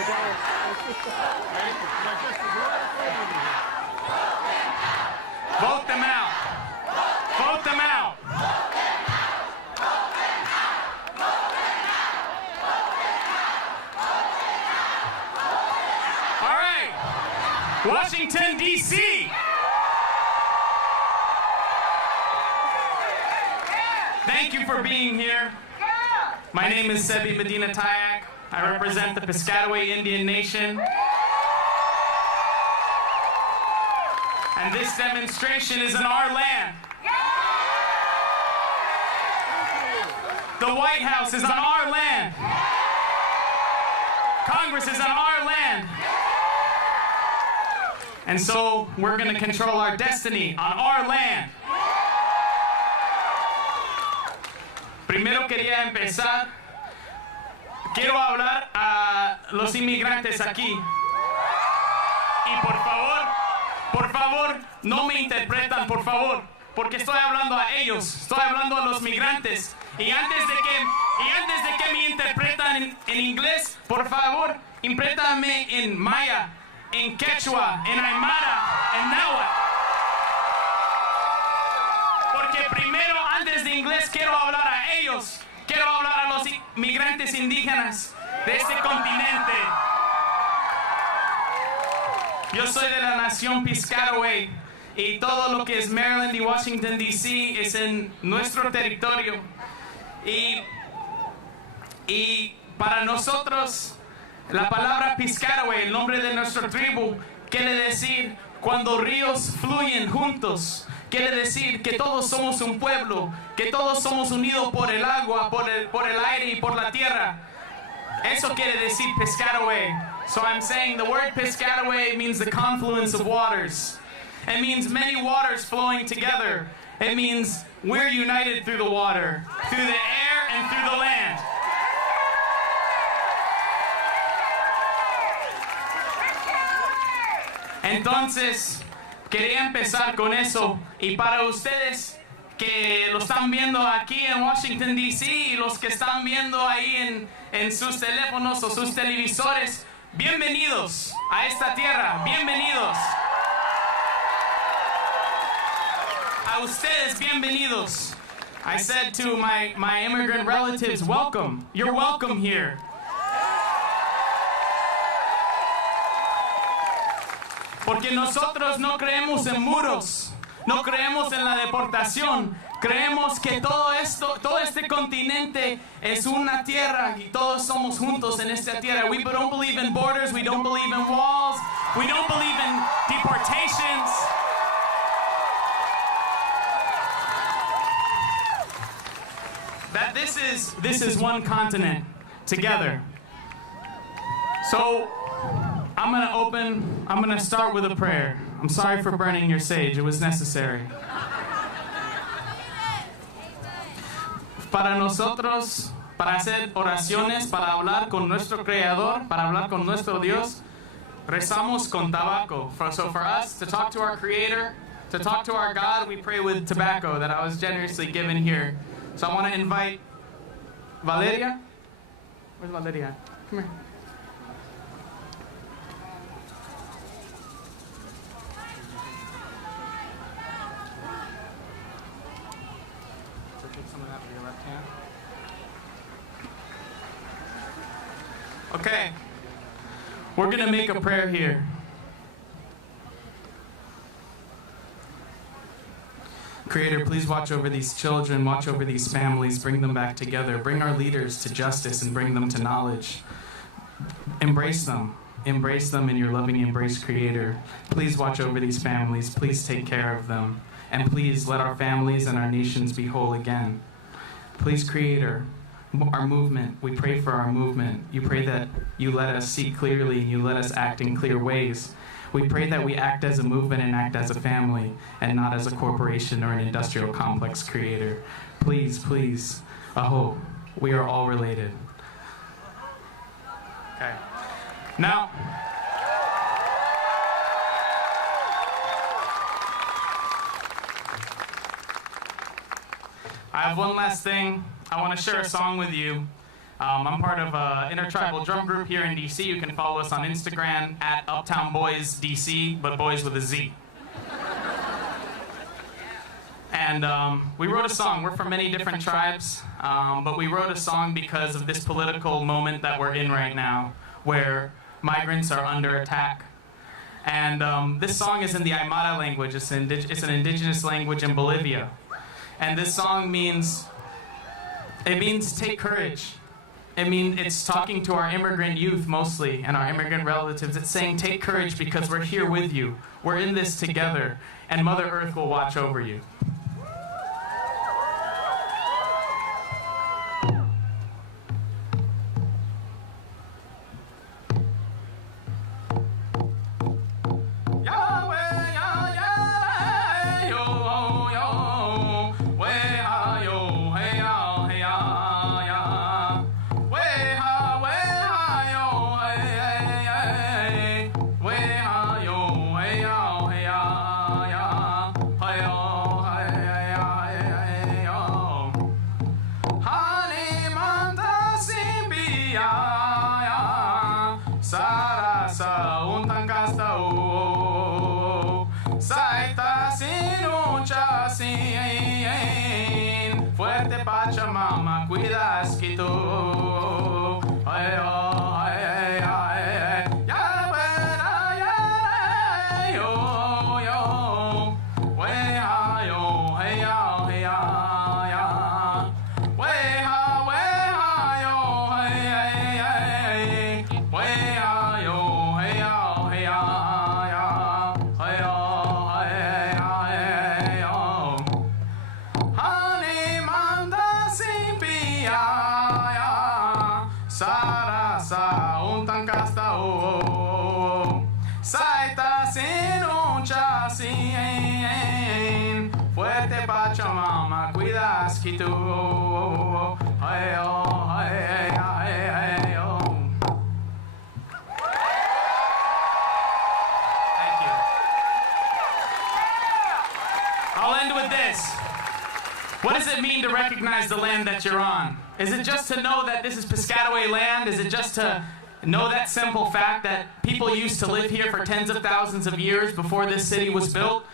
Vote them out. Vote them out. All right. Washington, D.C. Thank you for being here. My name is Sebi Medina Tayak. I represent the Piscataway Indian Nation. And this demonstration is in our land. The White House is on our land. Congress is on our land. And so we're going to control our destiny on our land. Primero quería empezar. Quiero hablar a los inmigrantes aquí. Y por favor, no me interpretan, por favor, porque estoy hablando a ellos, estoy hablando a los migrantes. Y antes de que me interpretan en inglés, por favor, interprétame en maya, en quechua, en aymara, en náhuatl. Porque primero, antes de inglés, quiero hablar a ellos. Quiero hablar a los migrantes indígenas de este continente. Yo soy de la nación Piscataway y todo lo que es Maryland y Washington, D.C. es en nuestro territorio. Y para nosotros, la palabra Piscataway, el nombre de nuestra tribu, quiere decir cuando ríos fluyen juntos. Quiere decir que todos somos un pueblo, que todos somos unidos por el agua, por el aire y por la tierra. Eso quiere decir Piscataway. So I'm saying the word Piscataway means the confluence of waters. It means many waters flowing together. It means we're united through the water, through the air, and through the land. Entonces, quería empezar con eso. Y para ustedes que lo están viendo aquí en Washington, D.C. y los que están viendo ahí en sus teléfonos o sus televisores, bienvenidos a esta tierra, bienvenidos. A ustedes, bienvenidos. I said to my immigrant relatives, welcome. You're welcome here. Porque nosotros no creemos en muros, no creemos en la deportación, creemos que todo este continente es una tierra y todos somos juntos en esta tierra. We don't believe in borders, we don't believe in walls, we don't believe in deportations. That this is one continent together. So I'm going to start with a prayer. I'm sorry for burning your sage. It was necessary. Para nosotros, para hacer oraciones, para hablar con nuestro Creador, para hablar con nuestro Dios, rezamos con tabaco. So for us to talk to our Creator, to talk to our God, we pray with tobacco that I was generously given here. So I want to invite Valeria. Where's Valeria? Come here. Okay, we're going to make a prayer here. Creator, please watch over these children, watch over these families, bring them back together, bring our leaders to justice and bring them to knowledge. Embrace them in your loving embrace, Creator. Please watch over these families, please take care of them, and please let our families and our nations be whole again. Please, Creator, our movement, we pray for our movement. You pray that you let us see clearly and you let us act in clear ways. We pray that we act as a movement and act as a family and not as a corporation or an industrial complex, Creator. Please, please, aho, we are all related. Okay. Now, I have one last thing. I want to share a song with you I'm part of an intertribal drum group here in DC. You can follow us on Instagram at Uptown Boys DC, but boys with a Z. And we wrote a song. We're from many different tribes, but we wrote a song because of this political moment that we're in right now, where migrants are under attack. And this song is in the Aymara language. It's an indigenous language in Bolivia. And this song means take courage. It's talking to our immigrant youth mostly and our immigrant relatives. It's saying take courage because we're here with you. We're in this together, and Mother Earth will watch over you. Fuerte Pachamama, cuidas que tú. Ay, oh, ay, ay, ay, ya, ya, yo, yo. Way, ha, yo, hey, ya, hey, ya. Way, ha, yo, hey, hey, hey. Way, ha, yo, hey, ya, hey, ya. Hey, oh, hey, hey, oh. Honey, manda sin piaya. Sarasa, tankasta, oh. Saita sin chasin. Fuerte Pachamama, cuidas que tú. Ay, oh, ay, ay, ay, oh. Thank you. I'll end with this. What does it mean to recognize the land that you're on? Is it just to know that this is Piscataway land? Is it just to know that simple fact that people used to live here for tens of thousands of years before this city was built?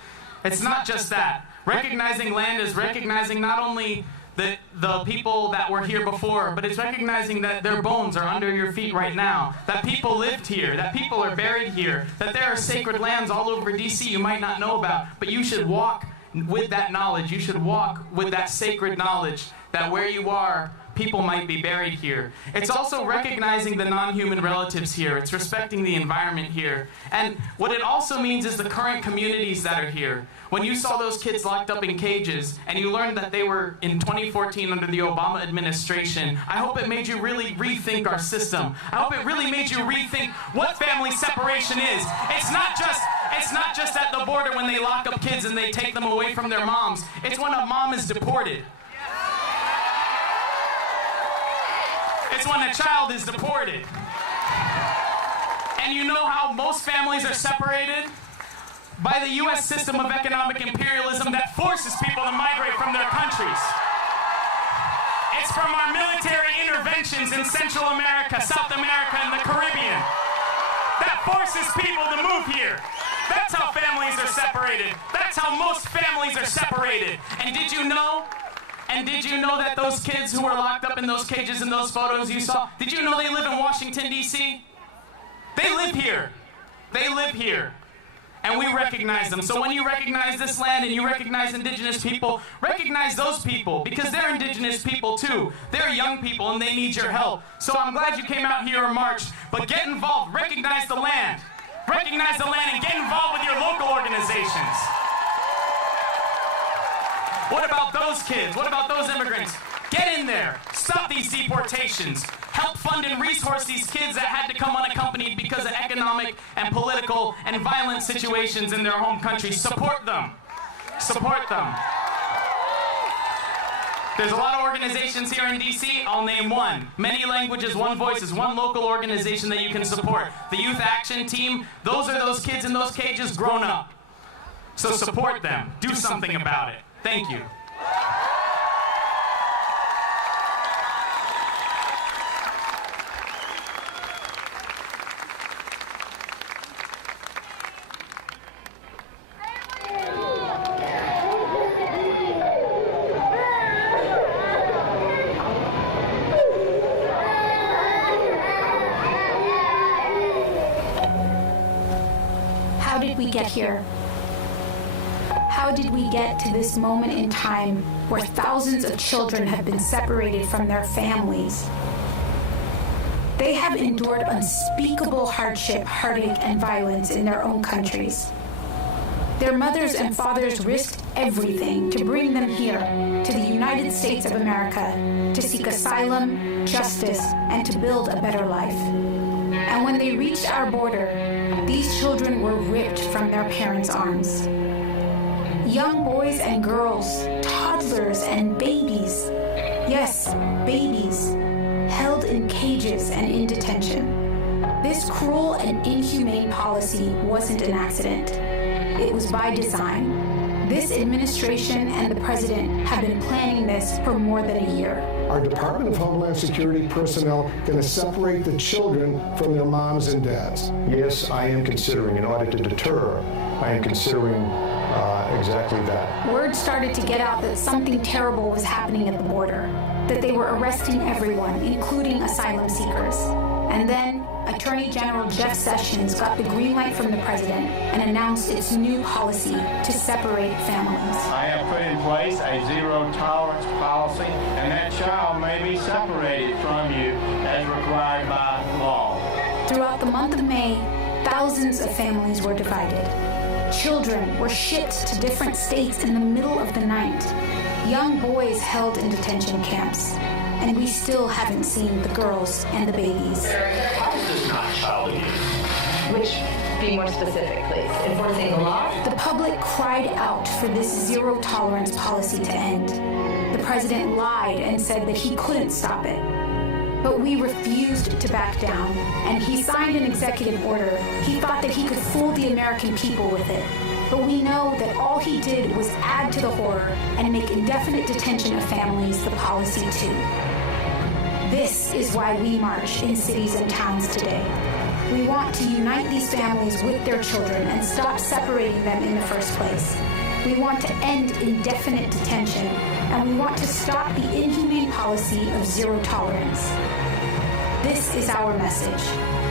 It's not just that. Recognizing land is recognizing not only the people that were here before, but it's recognizing that their bones are under your feet right now, that people lived here, that people are buried here, that there are sacred lands all over DC you might not know about, but you should walk with that knowledge. You should walk with that sacred knowledge that where you are, people might be buried here. It's also recognizing the non-human relatives here. It's respecting the environment here. And what it also means is the current communities that are here. When you saw those kids locked up in cages and you learned that they were in 2014 under the Obama administration, I hope it made you really rethink our system. I hope it really made you rethink what family separation is. It's not just at the border when they lock up kids and they take them away from their moms. It's when a mom is deported. It's when a child is deported. And you know how most families are separated? By the U.S. system of economic imperialism that forces people to migrate from their countries. It's from our military interventions in Central America, South America, and the Caribbean that forces people to move here. That's how families are separated. That's how most families are separated. And did you know that those kids who were locked up in those cages in those photos you saw, did you know they live in Washington, D.C.? They live here. They live here. And we recognize them. So when you recognize this land and you recognize Indigenous people, recognize those people, because they're Indigenous people too. They're young people and they need your help. So I'm glad you came out here and marched, but get involved. Recognize the land. Recognize the land and get involved with your local organizations. What about those kids? What about those immigrants? Get in there. Stop these deportations. Help fund and resource these kids that had to come unaccompanied because of economic and political and violent situations in their home country. Support them. Support them. There's a lot of organizations here in DC. I'll name one. Many Languages, One Voice is one local organization that you can support. The Youth Action Team, those are those kids in those cages grown up. So support them. Do something about it. Thank you. did we get here? How did we get to this moment in time where thousands of children have been separated from their families? They have endured unspeakable hardship, heartache, and violence in their own countries. Their mothers and fathers risked everything to bring them here, to the United States of America, to seek asylum, justice, and to build a better life. And when they reached our border, these children were ripped from their parents' arms. Young boys and girls, toddlers and babies, yes, babies, held in cages and in detention. This cruel and inhumane policy wasn't an accident. It was by design. This administration and the president have been planning this for more than a year. Our Department of Homeland Security personnel going to separate the children from their moms and dads? Yes, I am considering, in order to deter, I am considering exactly that. Word started to get out that something terrible was happening at the border, that they were arresting everyone, including asylum seekers. And then Attorney General Jeff Sessions got the green light from the president and announced its new policy to separate families. I have put in place a zero-tolerance policy, and that child may be separated from you as required by law. Throughout the month of May, thousands of families were divided. Children were shipped to different states in the middle of the night. Young boys held in detention camps. And we still haven't seen the girls and the babies. How is this not child abuse? Which, be more specific, please. Enforcing the law? The public cried out for this zero-tolerance policy to end. The president lied and said that he couldn't stop it. But we refused to back down, and he signed an executive order. He thought that he could fool the American people with it. But we know that all he did was add to the horror and make indefinite detention of families the policy too. This is why we march in cities and towns today. We want to unite these families with their children and stop separating them in the first place. We want to end indefinite detention, and we want to stop the inhumane policy of zero tolerance. This is our message.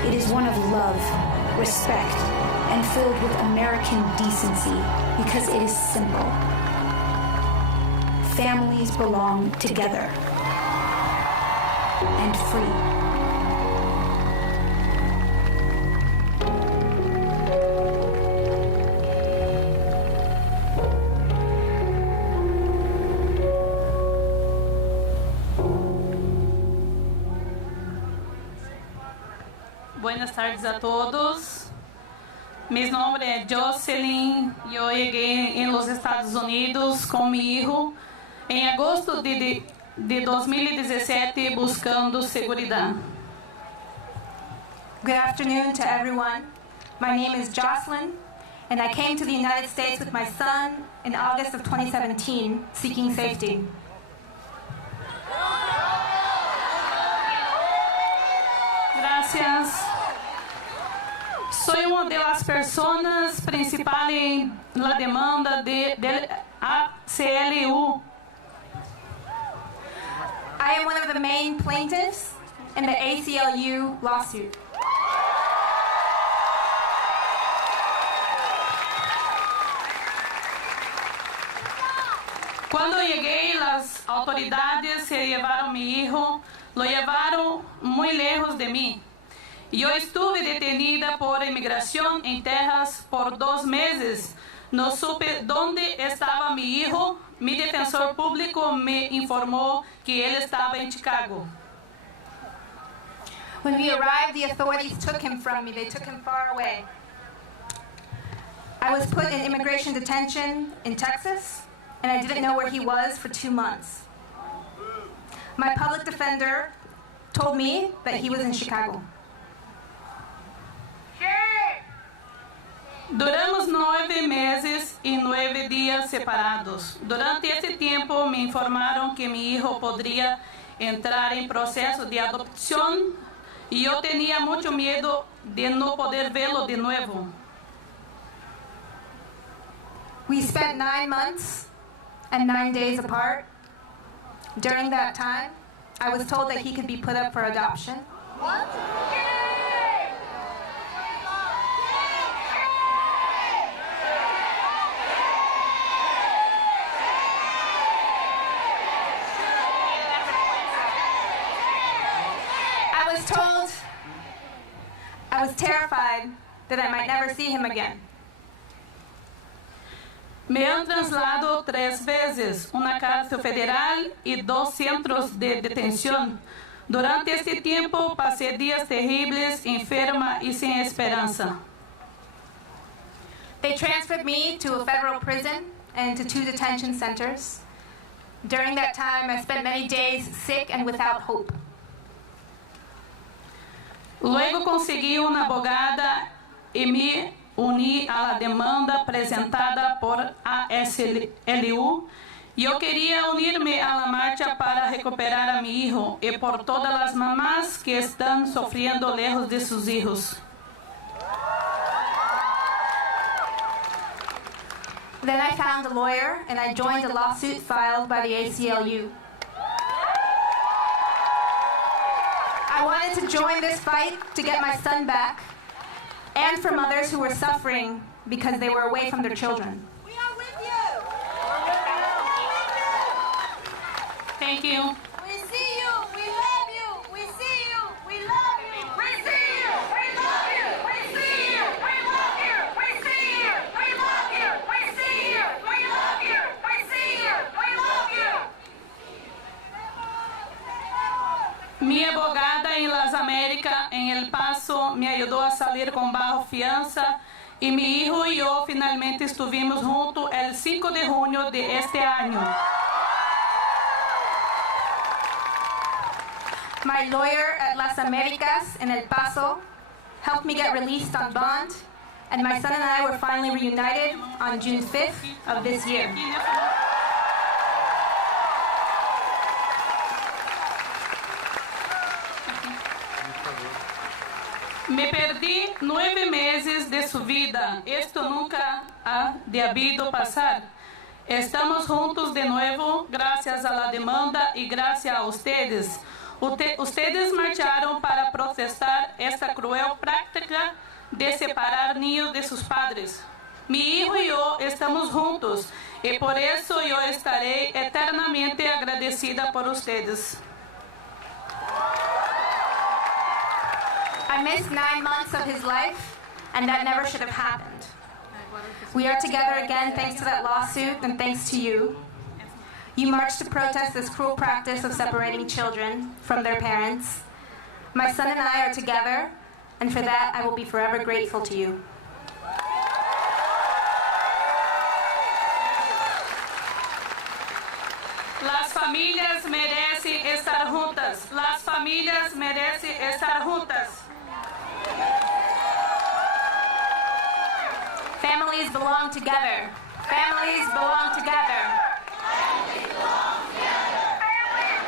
It is one of love, respect, and filled with American decency, because it is simple. Families belong together and free. Buenas tardes a todos. Mi nombre es Jocelyn. Yo llegué en los Estados Unidos con mi hijo en agosto de 2017 buscando seguridad. Good afternoon to everyone. My name is Jocelyn, and I came to the United States with my son in August of 2017, seeking safety. Gracias. Soy una de las personas principales en la demanda del ACLU. I am one of the main plaintiffs in the ACLU lawsuit. Cuando llegué, las autoridades se llevaron a mi hijo, lo llevaron muy lejos de mí. Yo estuve detenida por inmigración en Texas por 2 meses. No supe dónde estaba mi hijo. Mi defensor público me informó que él estaba en Chicago. When we arrived, the authorities took him from me. They took him far away. I was put in immigration detention in Texas, and I didn't know where he was for 2 months. My public defender told me that he was in Chicago. Duramos 9 meses y 9 días separados. Durante ese tiempo me informaron que mi hijo podría entrar en proceso de adopción y yo tenía mucho miedo de no poder verlo de nuevo. We spent 9 months and 9 days apart. During that time, I was told that he could be put up for adoption. I was terrified that I might never see him again. Me han trasladado 3 veces, una cárcel federal y 2 centros de detención. Durante este tiempo pasé días terribles, enferma y sin esperanza. They transferred me to a federal prison and to 2 detention centers. During that time, I spent many days sick and without hope. Luego conseguí una abogada y me uní a la demanda presentada por ASLU. Yo quería unirme a la marcha para recuperar a mi hijo y por todas las mamás que están sufriendo lejos de sus hijos. Then I found a lawyer and I joined a lawsuit filed by the ACLU. I wanted to join this fight to get my son back and for mothers who were suffering because they were away from their children. We are with you. Thank you. We see you. We love you. We see you. We love you. We see you. We love you. We see you. We love you. We see you. We love you. We see you. We love you. We see you. We love you. Mi abogada en las Américas, en El Paso, me ayudó a salir con bajo fianza y mi hijo y yo finalmente estuvimos juntos el 5 de junio de este año. My lawyer at Las Americas in El Paso helped me get released on bond, and my son and I were finally reunited on June 5th of this year. Me perdí 9 meses de su vida. Esto nunca ha debido pasar. Estamos juntos de nuevo gracias a la demanda y gracias a ustedes. Ustedes marcharon para protestar esta cruel práctica de separar niños de sus padres. Mi hijo y yo estamos juntos y por eso yo estaré eternamente agradecida por ustedes. I missed 9 months of his life, and that never should have happened. We are together again thanks to that lawsuit and thanks to you. You marched to protest this cruel practice of separating children from their parents. My son and I are together, and for that I will be forever grateful to you. Las familias merecen estar juntas. Las familias merecen estar juntas. Families belong together. Families belong together. Families belong together. Families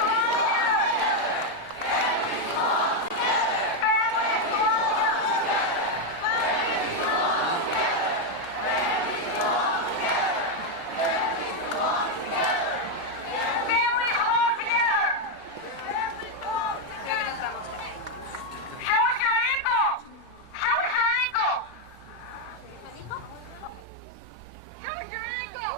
belong together. Families belong together. Families belong together. Families belong together. Families belong together. Families belong together. Families belong together. Families belong together. Show us your ankle. Show us your ankle. Show us your ankle.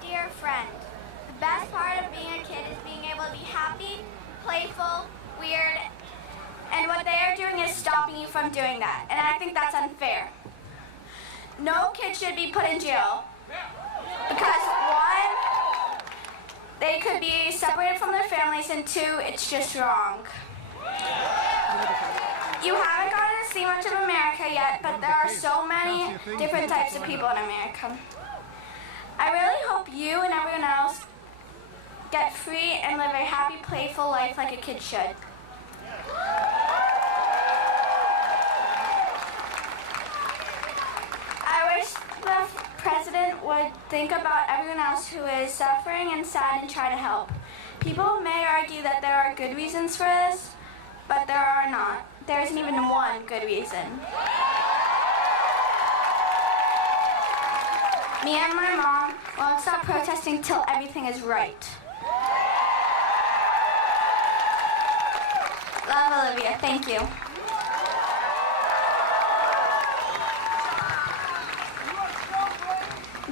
Dear friend, the best part of being a kid is being able to be happy, playful, weird, and what they are doing is stopping you from doing that. And I think that's unfair. No kid should be put in jail because 1, they could be separated from their families, and 2, it's just wrong. You haven't gotten to see much of America yet, but there are so many different types of people in America. I really hope you and everyone else get free and live a happy, playful life like a kid should. I wish the president would think about everyone else who is suffering and sad and try to help. People may argue that there are good reasons for this, but there are not. There isn't even one good reason. Me and my mom won't stop protesting till everything is right. Love, Olivia. Thank you.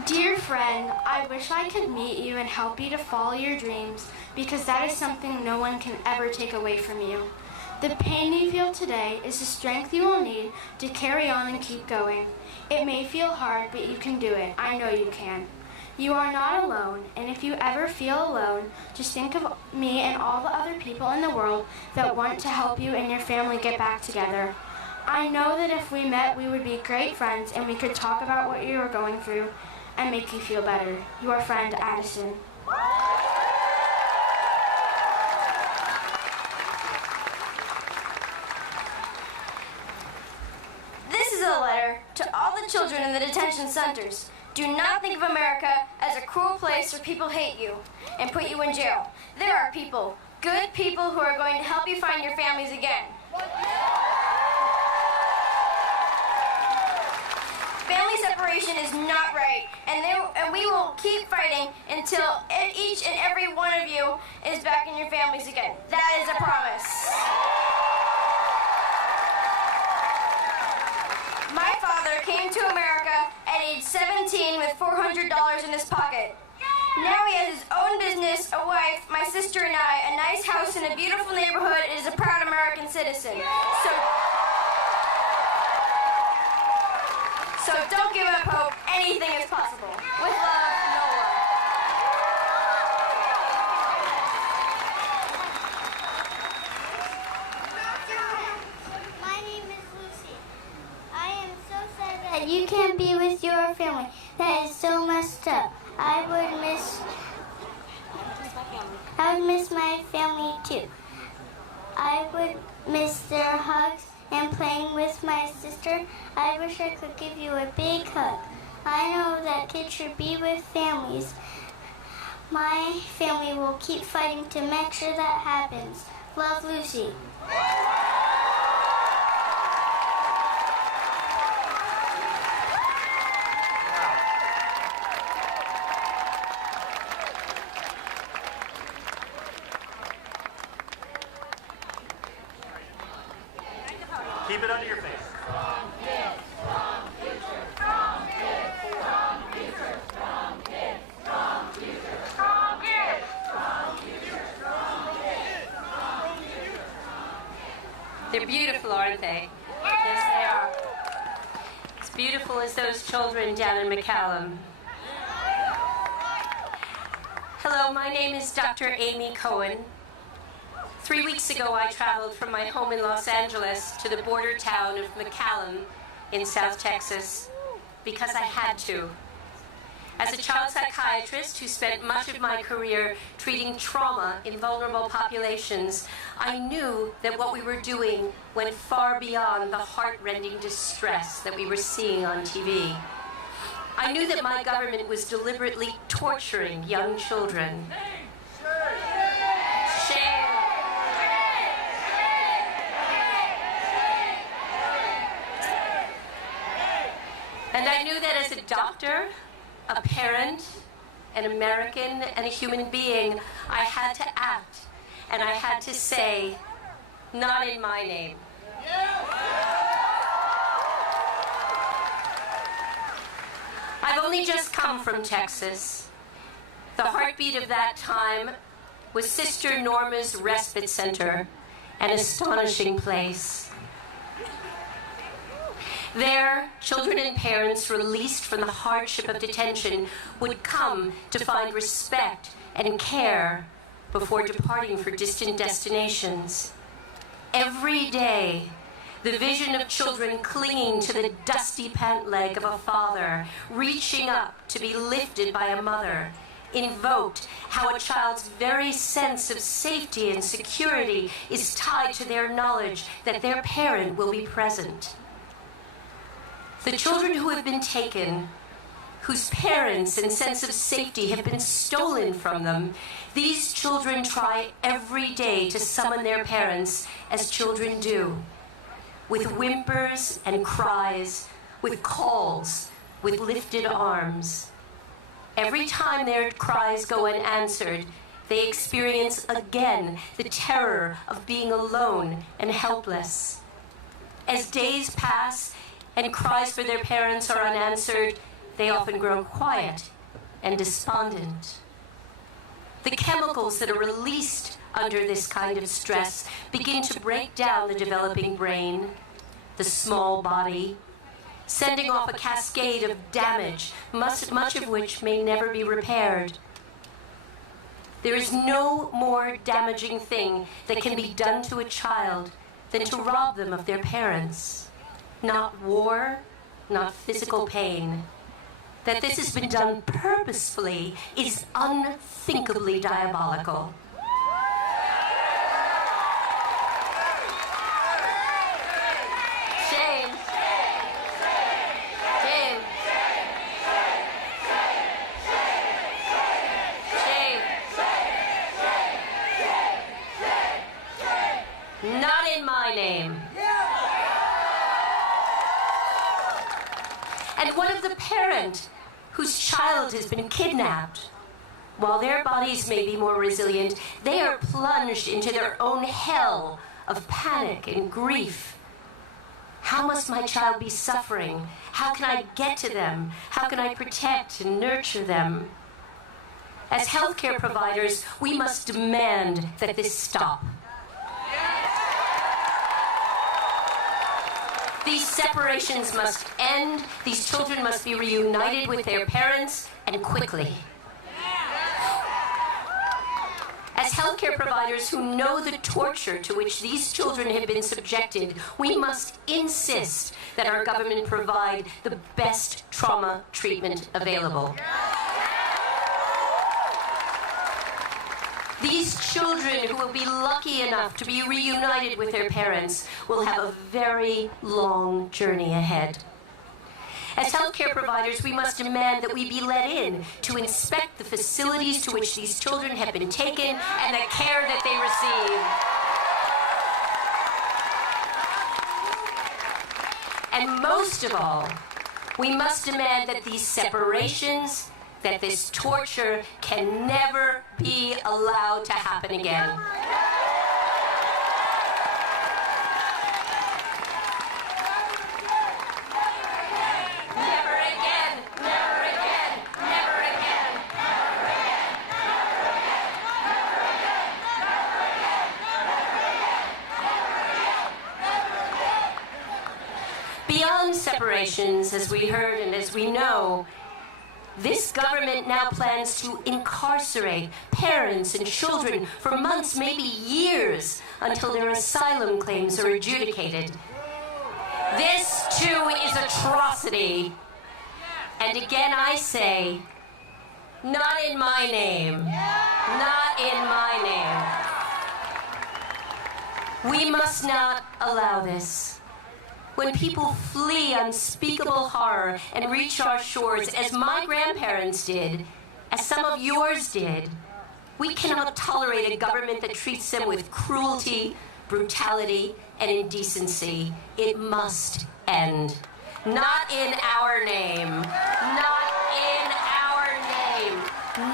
Dear friend, I wish I could meet you and help you to follow your dreams, because that is something no one can ever take away from you. The pain you feel today is the strength you will need to carry on and keep going. It may feel hard, but you can do it. I know you can. You are not alone, and if you ever feel alone, just think of me and all the other people in the world that want to help you and your family get back together. I know that if we met, we would be great friends and we could talk about what you are going through and make you feel better. Your friend, Addison. This is a letter to all the children in the detention centers. Do not think of America as a cruel place where people hate you and put you in jail. There are people, good people, who are going to help you find your families again. Family separation is not right, and we will keep fighting until each and every one of you is back in your families again. That is a promise. My father came to America at age 17 with $400 in his pocket. Now he has his own business, a wife, my sister and I, a nice house in a beautiful neighborhood, and is a proud American citizen. So don't give up hope. Anything is possible. With love, Noah. My name is Lucy. I am so sad that you can't be with your family. That is so messed up. I would miss my family too. I would miss their hugs and playing with my sister. I wish I could give you a big hug. I know that kids should be with families. My family will keep fighting to make sure that happens. Love, Lucy. Keep it under your face. They're beautiful, aren't they? Yes, they are. As beautiful as those children down in McCallum. Hello, my name is Dr. Amy Cohen. 3 weeks ago, I traveled from my home in Los Angeles to the border town of McCallum in South Texas because I had to. As a child psychiatrist who spent much of my career treating trauma in vulnerable populations, I knew that what we were doing went far beyond the heart-rending distress that we were seeing on TV. I knew that my government was deliberately torturing young children. Shame. And I knew that as a doctor, a parent, an American, and a human being, I had to act, and I had to say, not in my name. I've only just come from Texas. The heartbeat of that time was Sister Norma's Respite Center, an astonishing place. There, children and parents released from the hardship of detention would come to find respect and care before departing for distant destinations. Every day, the vision of children clinging to the dusty pant leg of a father, reaching up to be lifted by a mother, invoked how a child's very sense of safety and security is tied to their knowledge that their parent will be present. The children who have been taken, whose parents and sense of safety have been stolen from them, these children try every day to summon their parents as children do, with whimpers and cries, with calls, with lifted arms. Every time their cries go unanswered, they experience again the terror of being alone and helpless. As days pass and cries for their parents are unanswered, they often grow quiet and despondent. The chemicals that are released under this kind of stress begin to break down the developing brain, the small body, sending off a cascade of damage, much of which may never be repaired. There is no more damaging thing that can be done to a child than to rob them of their parents. Not war, not physical pain. That this has been done purposefully is unthinkably diabolical. Shame. Shame. Shame. Not in my name. And what of the parent whose child has been kidnapped? While their bodies may be more resilient, they are plunged into their own hell of panic and grief. How must my child be suffering? How can I get to them? How can I protect and nurture them? As healthcare providers, we must demand that this stop. These separations must end. These children must be reunited with their parents, and quickly. As healthcare providers who know the torture to which these children have been subjected, we must insist that our government provide the best trauma treatment available. These children who will be lucky enough to be reunited with their parents will have a very long journey ahead. As healthcare providers, we must demand that we be let in to inspect the facilities to which these children have been taken and the care that they receive. And most of all, we must demand that these separations, that this torture can never be allowed to happen again. Never again, never again, never again, never again, never again, never again, never again, never again. Beyond separations, as we heard and as we know, this government now plans to incarcerate parents and children for months, maybe years, until their asylum claims are adjudicated. This, too, is atrocity. And again I say, not in my name. Not in my name. We must not allow this. When people flee unspeakable horror and reach our shores, as my grandparents did, as some of yours did, we cannot tolerate a government that treats them with cruelty, brutality, and indecency. It must end. Not in our name. Not in our name.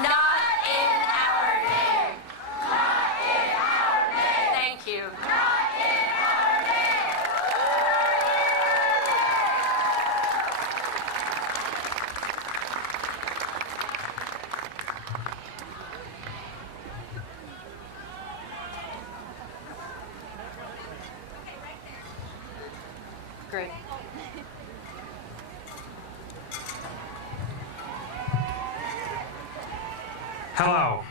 Not in our name. Not in our name. Thank you. Great. Hello.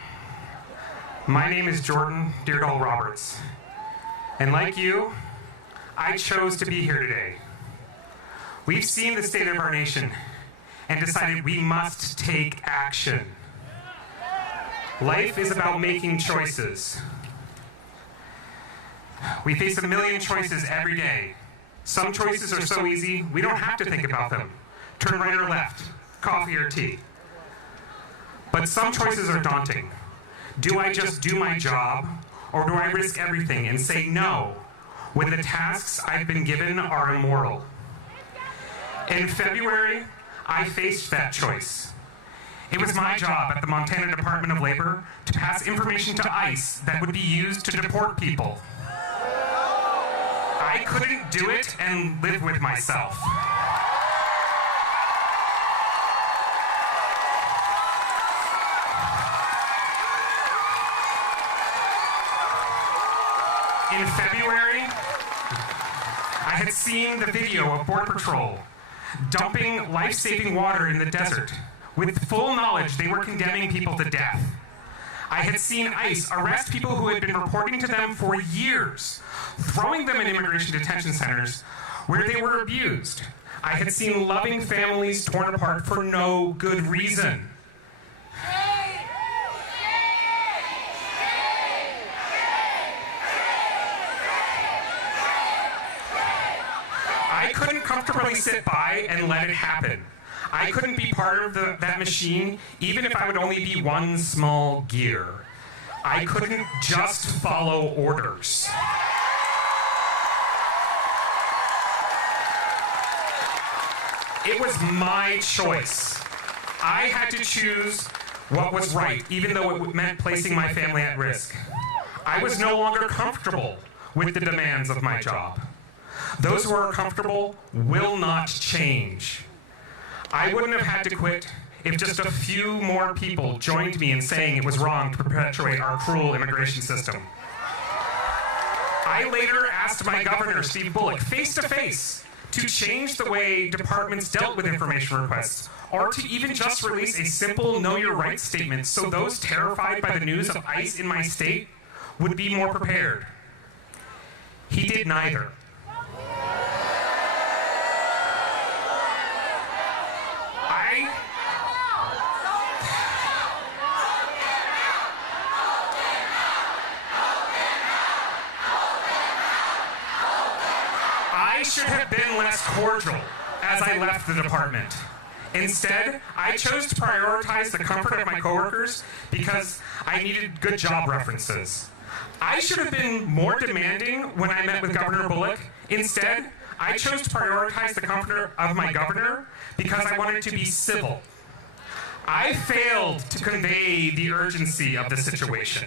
My name is Jordan Deardahl Roberts. And like you, I chose to be here today. We've seen the state of our nation and decided we must take action. Life is about making choices. We face a million choices every day. Some choices are so easy, we don't have to think about them. Turn right or left, coffee or tea. But some choices are daunting. Do I just do my job, or do I risk everything and say no when the tasks I've been given are immoral? In February, I faced that choice. It was my job at the Montana Department of Labor to pass information to ICE that would be used to deport people. I couldn't do it and live with myself. In February, I had seen the video of Border Patrol dumping life-saving water in the desert with full knowledge they were condemning people to death. I had seen ICE arrest people who had been reporting to them for years, throwing them in immigration detention centers where they were abused. I had seen loving families torn apart for no good reason. I couldn't comfortably sit by and let it happen. I couldn't be part of that machine, even if I would only be one small gear. I couldn't just follow orders. It was my choice. I had to choose what was right, even though it meant placing my family at risk. I was no longer comfortable with the demands of my job. Those who are comfortable will not change. I wouldn't have had to quit if just a few more people joined me in saying it was wrong to perpetuate our cruel immigration system. I later asked my governor, Steve Bullock, face to face, to change the way departments dealt with information requests, or to even just release a simple Know Your Rights statement so those terrified by the news of ICE in my state would be more prepared. He did neither. I should have been less cordial as I left the department. Instead, I chose to prioritize the comfort of my coworkers because I needed good job references. I should have been more demanding when I met with Governor Bullock. Instead, I chose to prioritize the comfort of my governor because I wanted to be civil. I failed to convey the urgency of the situation.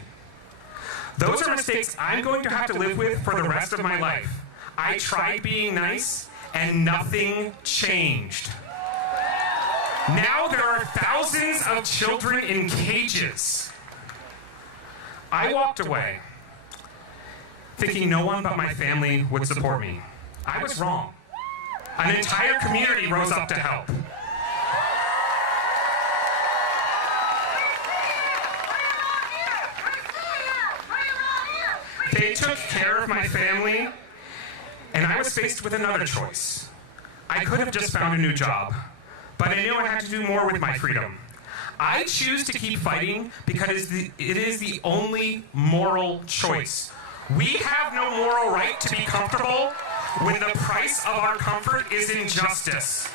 Those are mistakes I'm going to have to live with for the rest of my life. I tried being nice, and nothing changed. Now there are thousands of children in cages. I walked away, thinking no one but my family would support me. I was wrong. An entire community rose up to help. They took care of my family, and I was faced with another choice. I could have just found a new job, but I knew I had to do more with my freedom. I choose to keep fighting because it is the only moral choice. We have no moral right to be comfortable when the price of our comfort is injustice.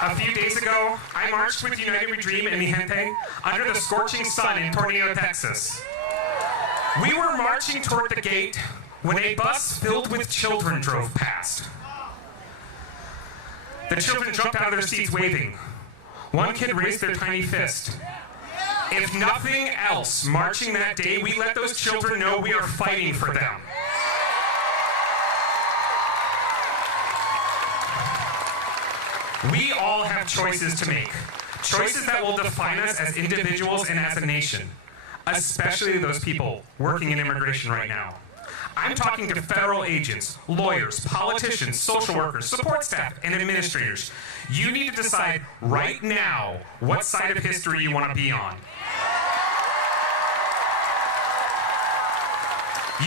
A few days ago, I marched with United We Dream and Mi Gente under the scorching sun in Tornillo, Texas. We were marching toward the gate when a bus filled with children drove past. The children jumped out of their seats waving. One kid raised their tiny fist. If nothing else, marching that day, we let those children know we are fighting for them. We all have choices to make. Choices that will define us as individuals and as a nation. Especially those people working in immigration right now. I'm talking to federal agents, lawyers, politicians, social workers, support staff, and administrators. You need to decide right now what side of history you want to be on.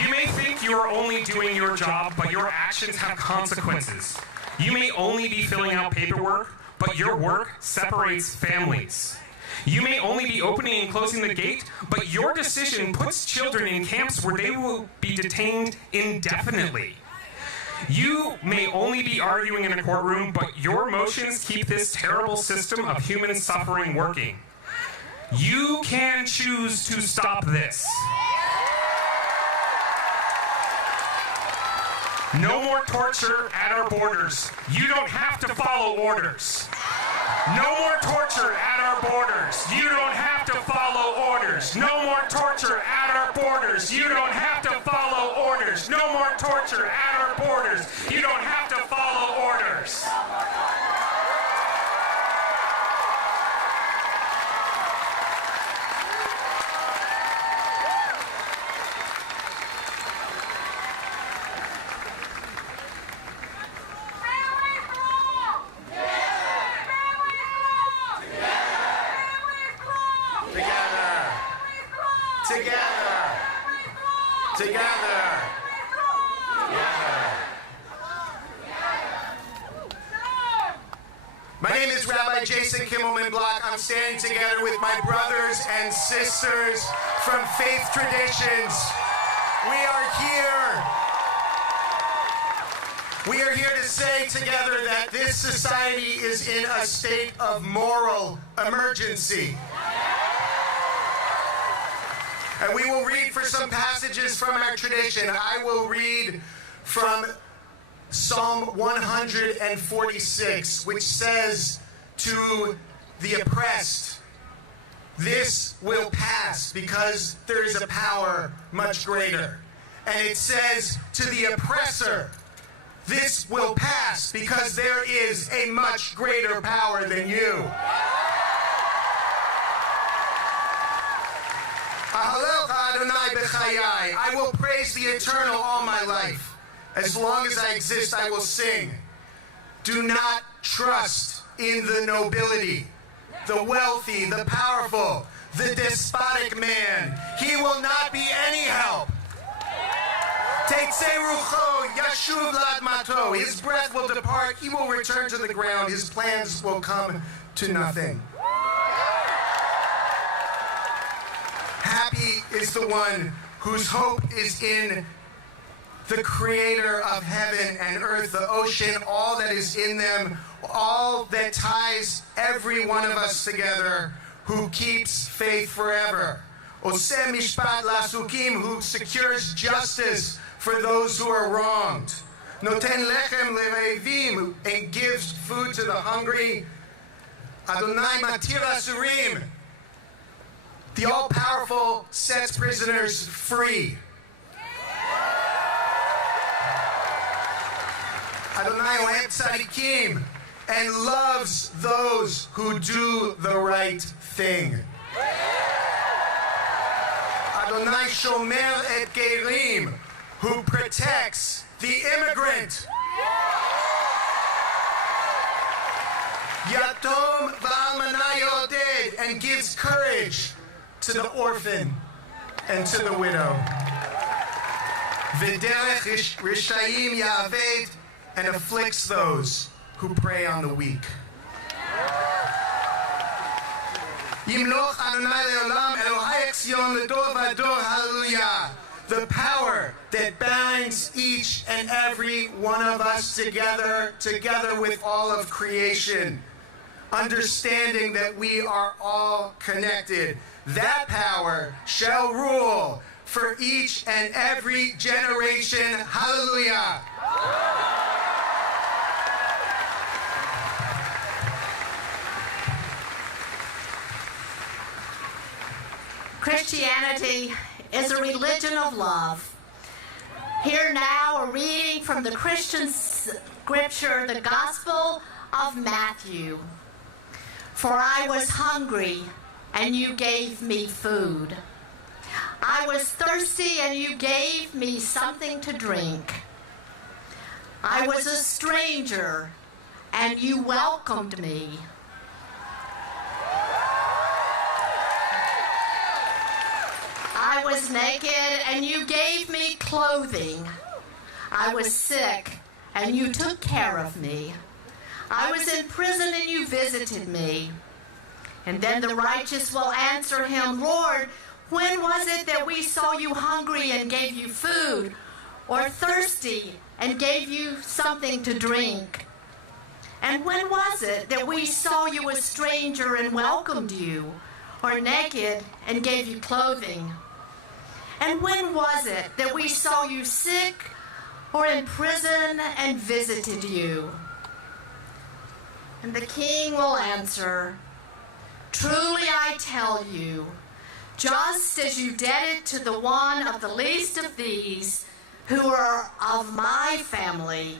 You may think you are only doing your job, but your actions have consequences. You may only be filling out paperwork, but your work separates families. You may only be opening and closing the gate, but your decision puts children in camps where they will be detained indefinitely. You may only be arguing in a courtroom, but your motions keep this terrible system of human suffering working. You can choose to stop this. No more torture at our borders. You don't have to follow orders. No more torture at our borders. You don't have to follow orders. No more torture at our borders. You don't have to follow orders. No more torture at our borders. You don't have to follow orders. I'm standing together with my brothers and sisters from faith traditions. We are here. We are here to say together that this society is in a state of moral emergency. And we will read for some passages from our tradition. I will read from Psalm 146, which says to the oppressed, this will pass because there is a power much greater. And it says to the oppressor, this will pass because there is a much greater power than you. I will praise the Eternal all my life. As long as I exist, I will sing. Do not trust in the nobility, the wealthy, the powerful, the despotic man. He will not be any help. His breath will depart. He will return to the ground. His plans will come to nothing. Happy is the one whose hope is in the creator of heaven and earth, the ocean, all that is in them, all that ties every one of us together, who keeps faith forever. Oseh mishpat lasukim, who secures justice for those who are wronged. Noten lechem lereivim, and gives food to the hungry. Adonai matir asurim, the all-powerful sets prisoners free. Adonai ohev tzadikim, and loves those who do the right thing. Adonai shomer et gerim, who protects the immigrant. Yatom v'almana yoded, and gives courage to the orphan and to the widow. V'derech rishayim ya'aved, and afflicts those who prey on the weak. Yimloch Adonai le'olam, Elohai Etzion l'dor v'ador, hallelujah. The power that binds each and every one of us together with all of creation, understanding that we are all connected. That power shall rule for each and every generation. Hallelujah. Christianity is a religion of love. Here now a reading from the Christian scripture, the Gospel of Matthew. For I was hungry, and you gave me food. I was thirsty, and you gave me something to drink. I was a stranger, and you welcomed me. I was naked, and you gave me clothing. I was sick, and you took care of me. I was in prison, and you visited me. And then the righteous will answer him, Lord, when was it that we saw you hungry and gave you food, or thirsty and gave you something to drink? And when was it that we saw you a stranger and welcomed you, or naked and gave you clothing? And when was it that we saw you sick or in prison and visited you? And the king will answer, truly I tell you, just as you did it to the one of the least of these who are of my family,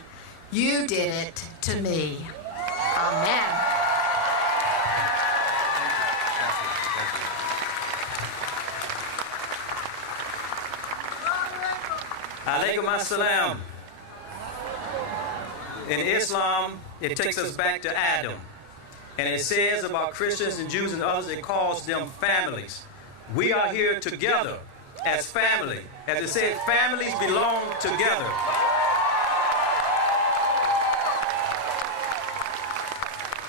you did it to me. Amen. Alaikum assalam. In Islam, it takes us back to Adam. And it says about Christians and Jews and others, it calls them families. We are here together as family. As it said, families belong together.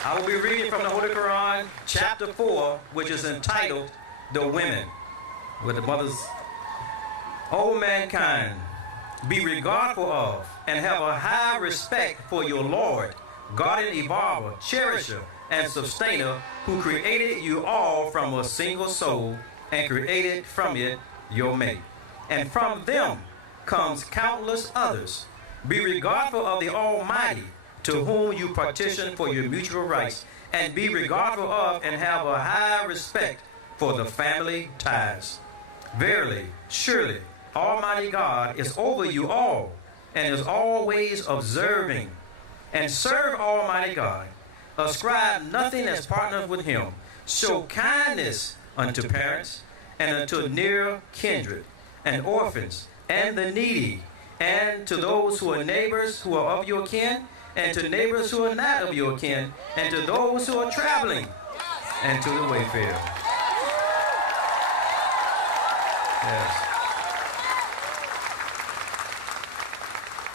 I will be reading from the Holy Quran, chapter 4, which is entitled, The Women, with the mothers. O mankind, be regardful of and have a high respect for your Lord, guardian evolver, cherisher, and sustainer, who created you all from a single soul and created from it your mate. And from them comes countless others. Be regardful of the Almighty, to whom you partition for your mutual rights, and be regardful of and have a high respect for the family ties. Verily, surely, Almighty God is over you all, and is always observing. And serve Almighty God. Ascribe nothing as partners with him. Show kindness unto parents, and unto near kindred, and orphans, and the needy, and to those who are neighbors who are of your kin, and to neighbors who are not of your kin, and to those who are traveling, and to the wayfarer. Yes.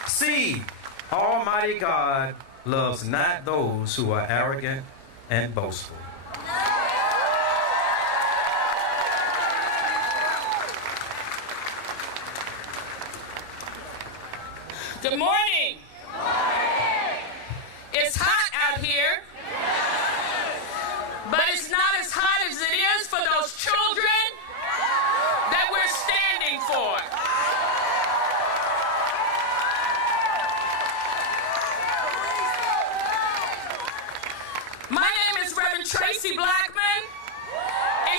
See, Almighty God loves not those who are arrogant and boastful. Good morning. It's hot out here, but it's not as hot as it is for those children that we're standing for. My name is Reverend Tracy Blackman,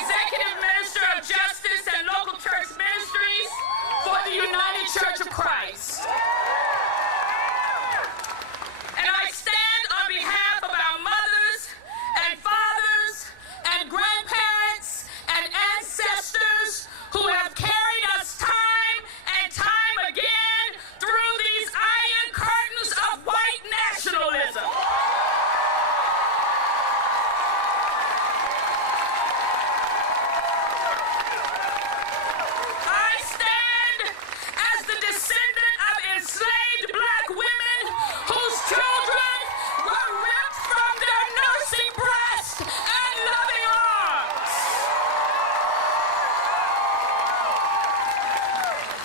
Executive Minister of Justice and Local Church Ministries for the United Church of Christ. And I stand on behalf of our mothers and fathers and grandparents and ancestors who have carried us time and time again through these iron curtains of white nationalism. I stand as the descendant of enslaved black women whose children were ripped from their nursing breasts and loving arms.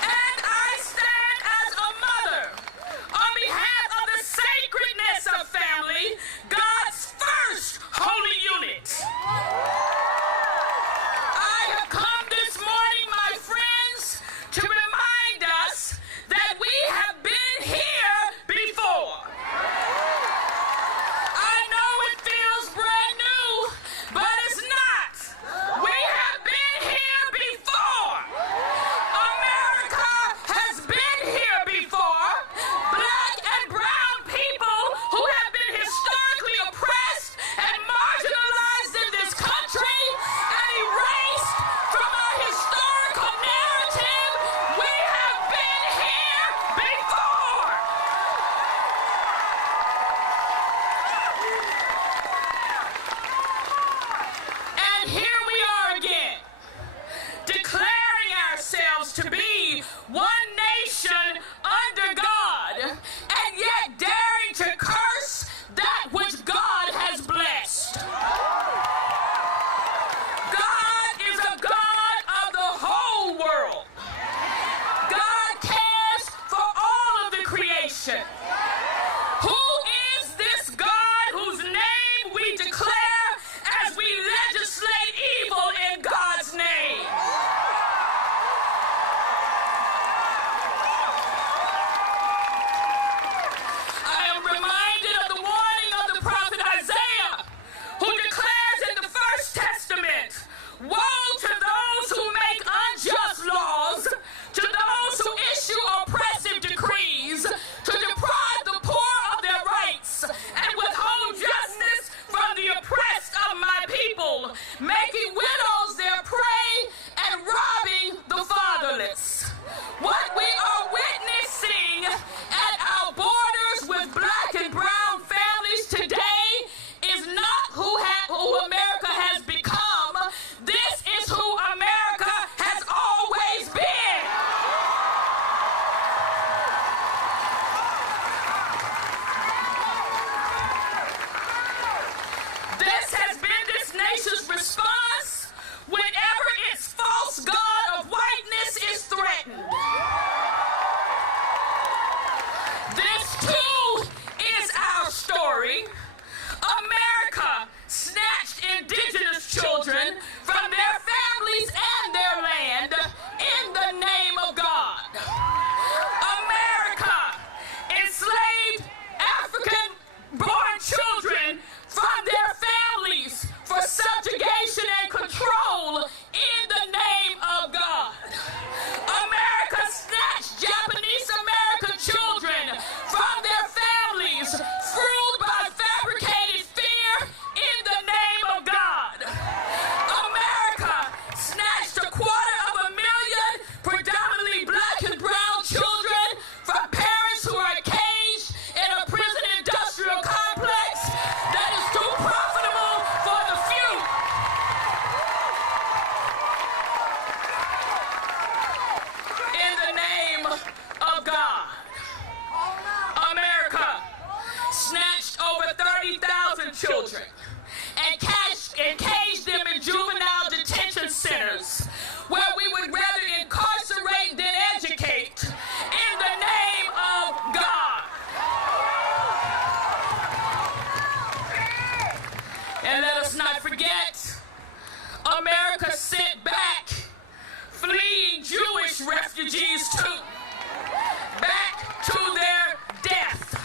And I stand as a mother on behalf of the sacredness of family, God's first holy unit. I have come this morning, my friends, to remind us that we have been here before. I know it feels brand new, but it's not. We have been here before. America has been here before. Black and brown people who have been historically oppressed and marginalized in this country and erased from our historical narrative, we have been here before. And here we are again, declaring ourselves to be one nation under God, and yet daring to curse that which God has blessed. God is a God of the whole world. God cares for all of the creation. Who is this God whose name we declare as we legislate children and cage them in juvenile detention centers, where we would rather incarcerate than educate, in the name of God. And let us not forget, America sent back fleeing Jewish refugees too, back to their death,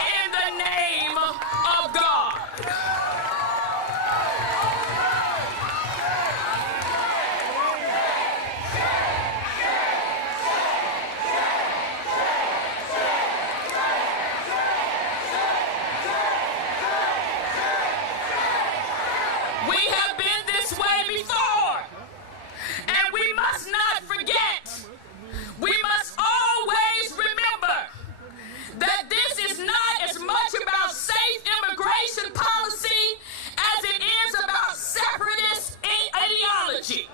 in the name of God. We have been this way before, and we must not forget. We must always remember that this is not as much about safe immigration policy as it is about separatist ideology.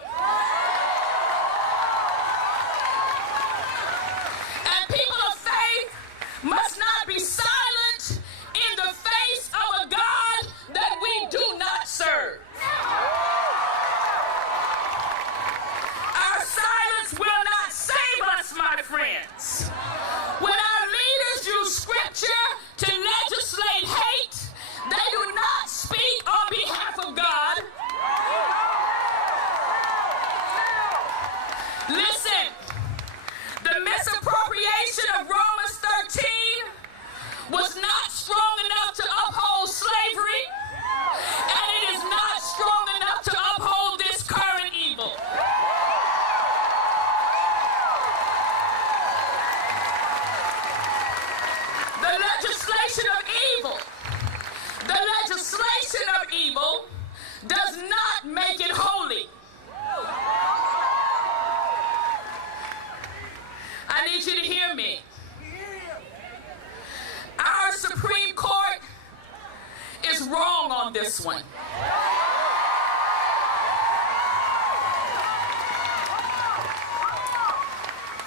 And people of faith must not be silent in the face of a God that we do not serve. Our silence will not save us, my friends. When our leaders use scripture to legislate hate, they do not speak on behalf of God. Listen, the misappropriation of Romans 13 was not strong enough to uphold slavery, and it is not strong enough to uphold this current evil. The legislation of evil does not make it holy. I need you to hear me. Our Supreme Court is wrong on this one.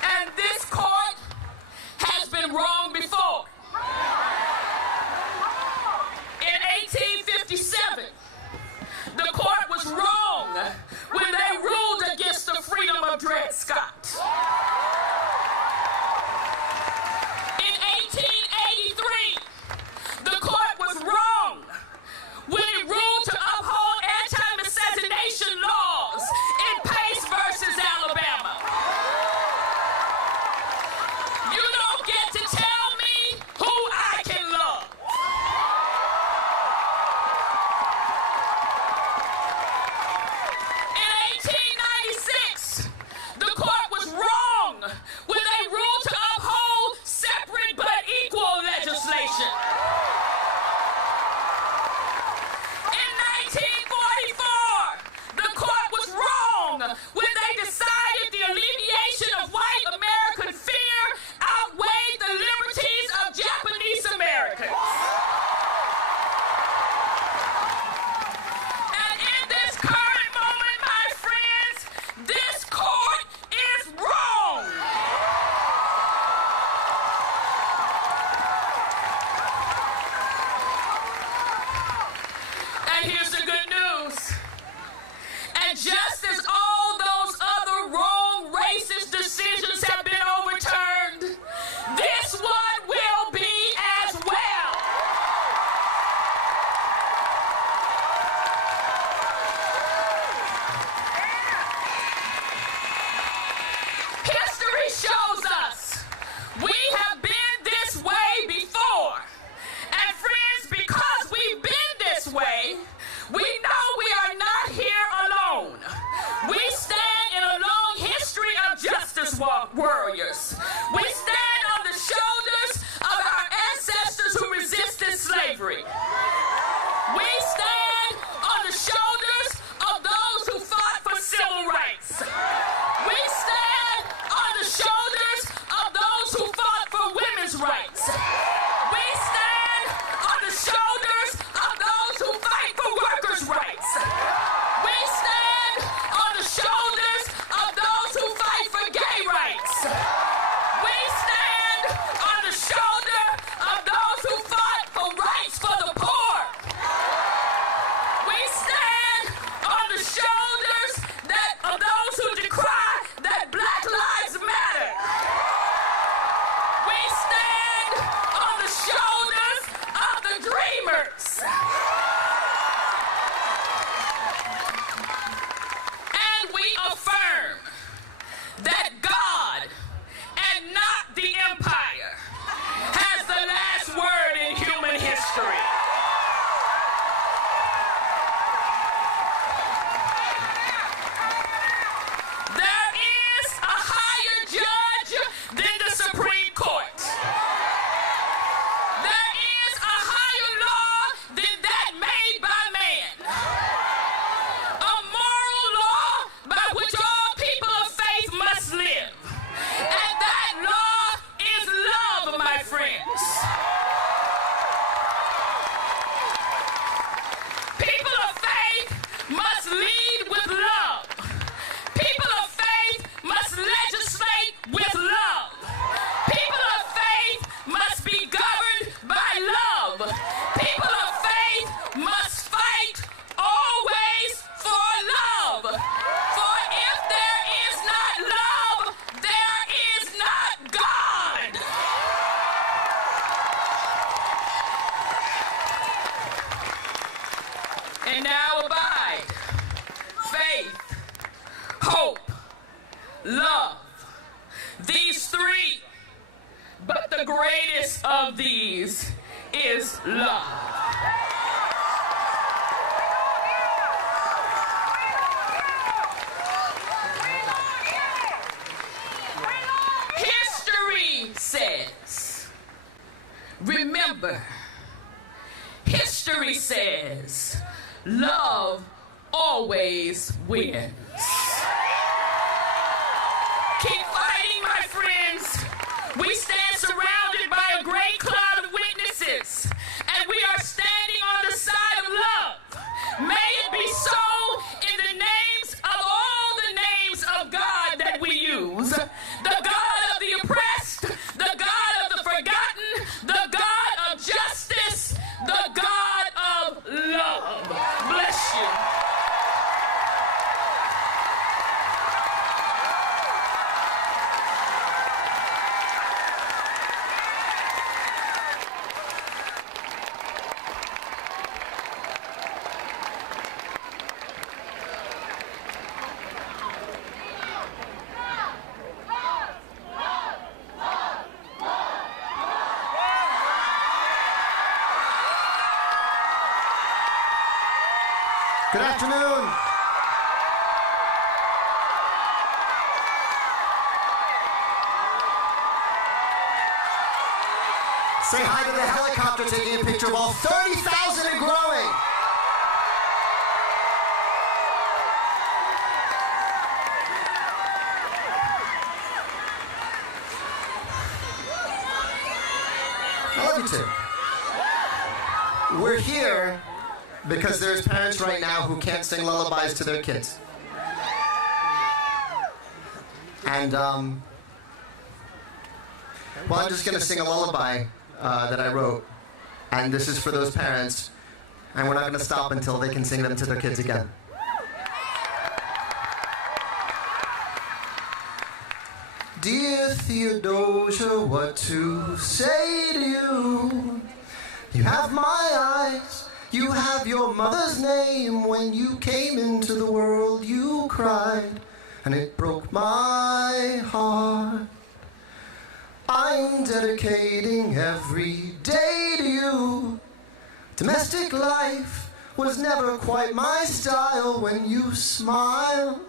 And this court has been wrong before. In 1857, the court was wrong when they ruled against the freedom of Dred Scott. In 1883, the court was wrong when it ruled to uphold And now abide faith, hope, love. These three, but the greatest of these is love. History says, remember, history says, love always wins. Keep fighting, my friends. We stand surrounded by a great cloud of witnesses, and we are standing on the side of love. May it be so in the names of all the names of God that we use. The God of the oppressed, the God of the forgotten, the God of justice, the God of love. Bless you. Good afternoon. Say hi to the helicopter taking a picture of all 30,000 and growing. I love you too. We're here because there's parents right now who can't sing lullabies to their kids. And, well, I'm just going to sing a lullaby that I wrote. And this is for those parents. And we're not going to stop until they can sing them to their kids again. Dear Theodosia, what to say to you? You have my eyes. You have your mother's name. When you came into the world, you cried, and it broke my heart. I'm dedicating every day to you. Domestic life was never quite my style. When you smile,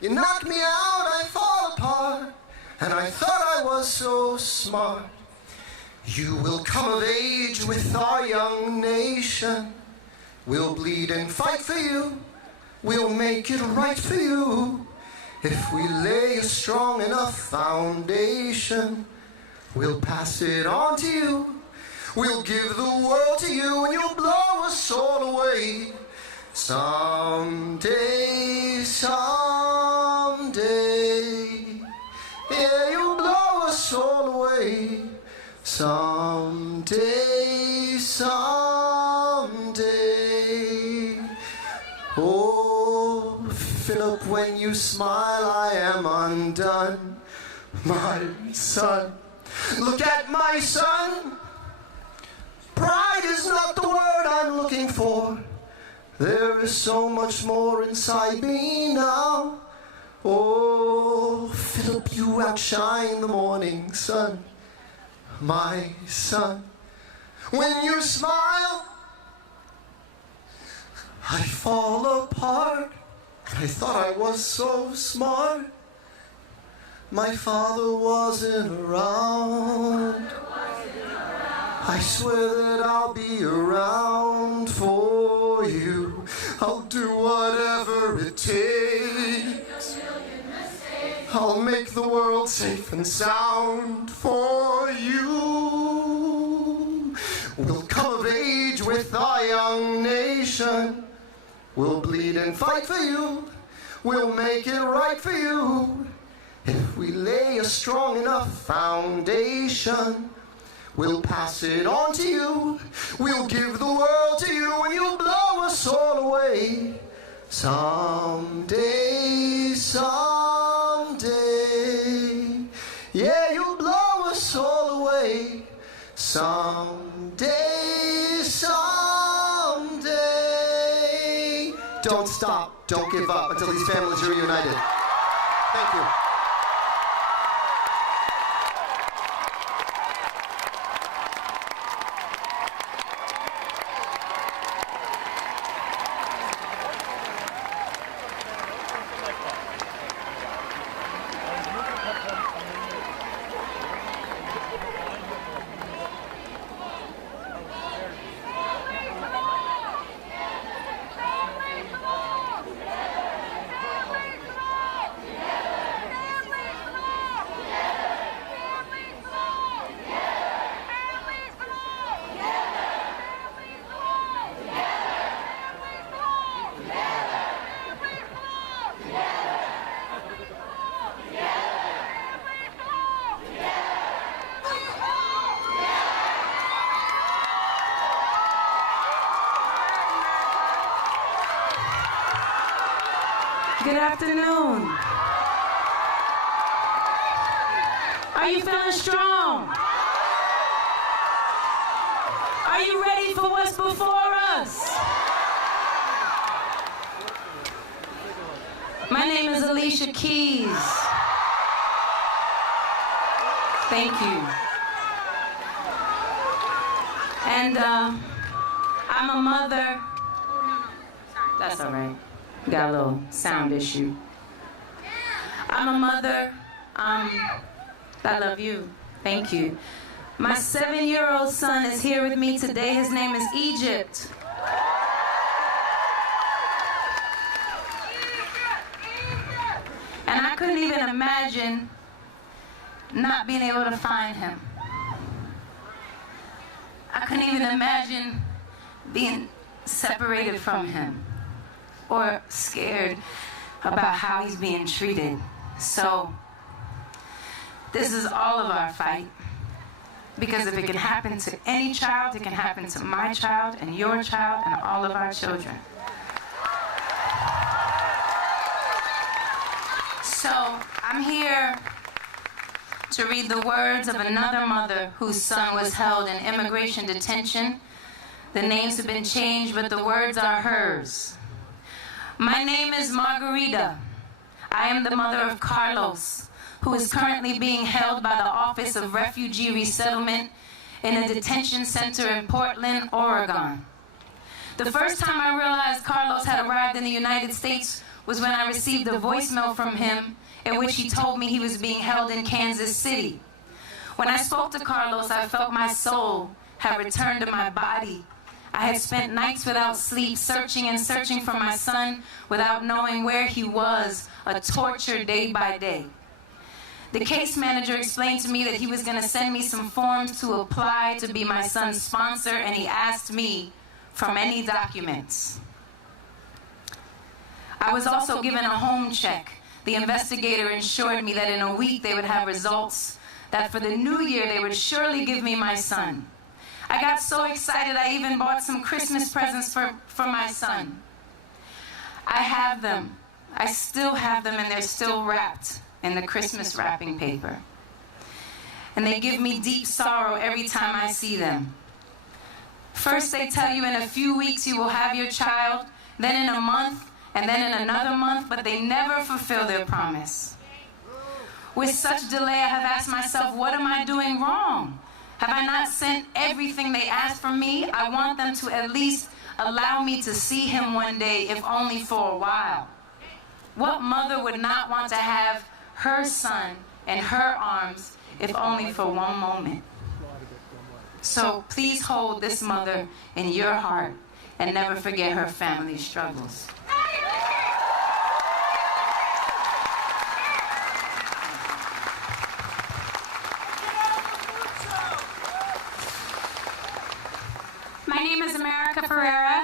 you knock me out, I fall apart, and I thought I was so smart. You will come of age with our young nation. We'll bleed and fight for you. We'll make it right for you. If we lay a strong enough foundation, we'll pass it on to you. We'll give the world to you, and you'll blow us all away. Someday, someday, yeah, you'll blow us all away. Someday, someday. Oh, Philip, when you smile, I am undone. My son, look at my son. Pride is not the word I'm looking for. There is so much more inside me now. Oh, Philip, you outshine the morning sun. My son, when you smile, I fall apart. I thought I was so smart. My father wasn't around. I swear that I'll be around for you. I'll do whatever it takes. I'll make the world safe and sound for you. We'll come of age with our young nation. We'll bleed and fight for you. We'll make it right for you. If we lay a strong enough foundation, we'll pass it on to you. We'll give the world to you, and you'll blow us all away. Someday, someday, yeah, you'll blow us all away. Someday, someday. don't stop, don't give up until these families are reunited. Thank you. Good afternoon. Are you feeling strong? Are you ready for what's before us? My name is Alicia Keys. Thank you. And I'm a mother. That's all right. Got a little sound issue. I'm a mother. I love you. Thank you. My 7-year-old son is here with me today. His name is Egypt. And I couldn't even imagine not being able to find him. I couldn't even imagine being separated from him or scared about how he's being treated. So this is all of our fight. Because if it can happen to any child, it can happen to my child and your child and all of our children. So I'm here to read the words of another mother whose son was held in immigration detention. The names have been changed, but the words are hers. My name is Margarita. I am the mother of Carlos, who is currently being held by the Office of Refugee Resettlement in a detention center in Portland, Oregon. The first time I realized Carlos had arrived in the United States was when I received a voicemail from him in which he told me he was being held in Kansas City. When I spoke to Carlos, I felt my soul had returned to my body. I had spent nights without sleep, searching and searching for my son without knowing where he was, a torture day by day. The case manager explained to me that he was going to send me some forms to apply to be my son's sponsor, and he asked me for many documents. I was also given a home check. The investigator assured me that in a week they would have results, that for the new year they would surely give me my son. I got so excited I even bought some Christmas presents for my son. I have them. I still have them, and they're still wrapped in the Christmas wrapping paper. And they give me deep sorrow every time I see them. First they tell you in a few weeks you will have your child, then in a month, and then in another month, but they never fulfill their promise. With such delay, I have asked myself, what am I doing wrong? Have I not sent everything they asked from me? I want them to at least allow me to see him one day, if only for a while. What mother would not want to have her son in her arms, if only for one moment? So please hold this mother in your heart and never forget her family's struggles. My name is America Ferreira.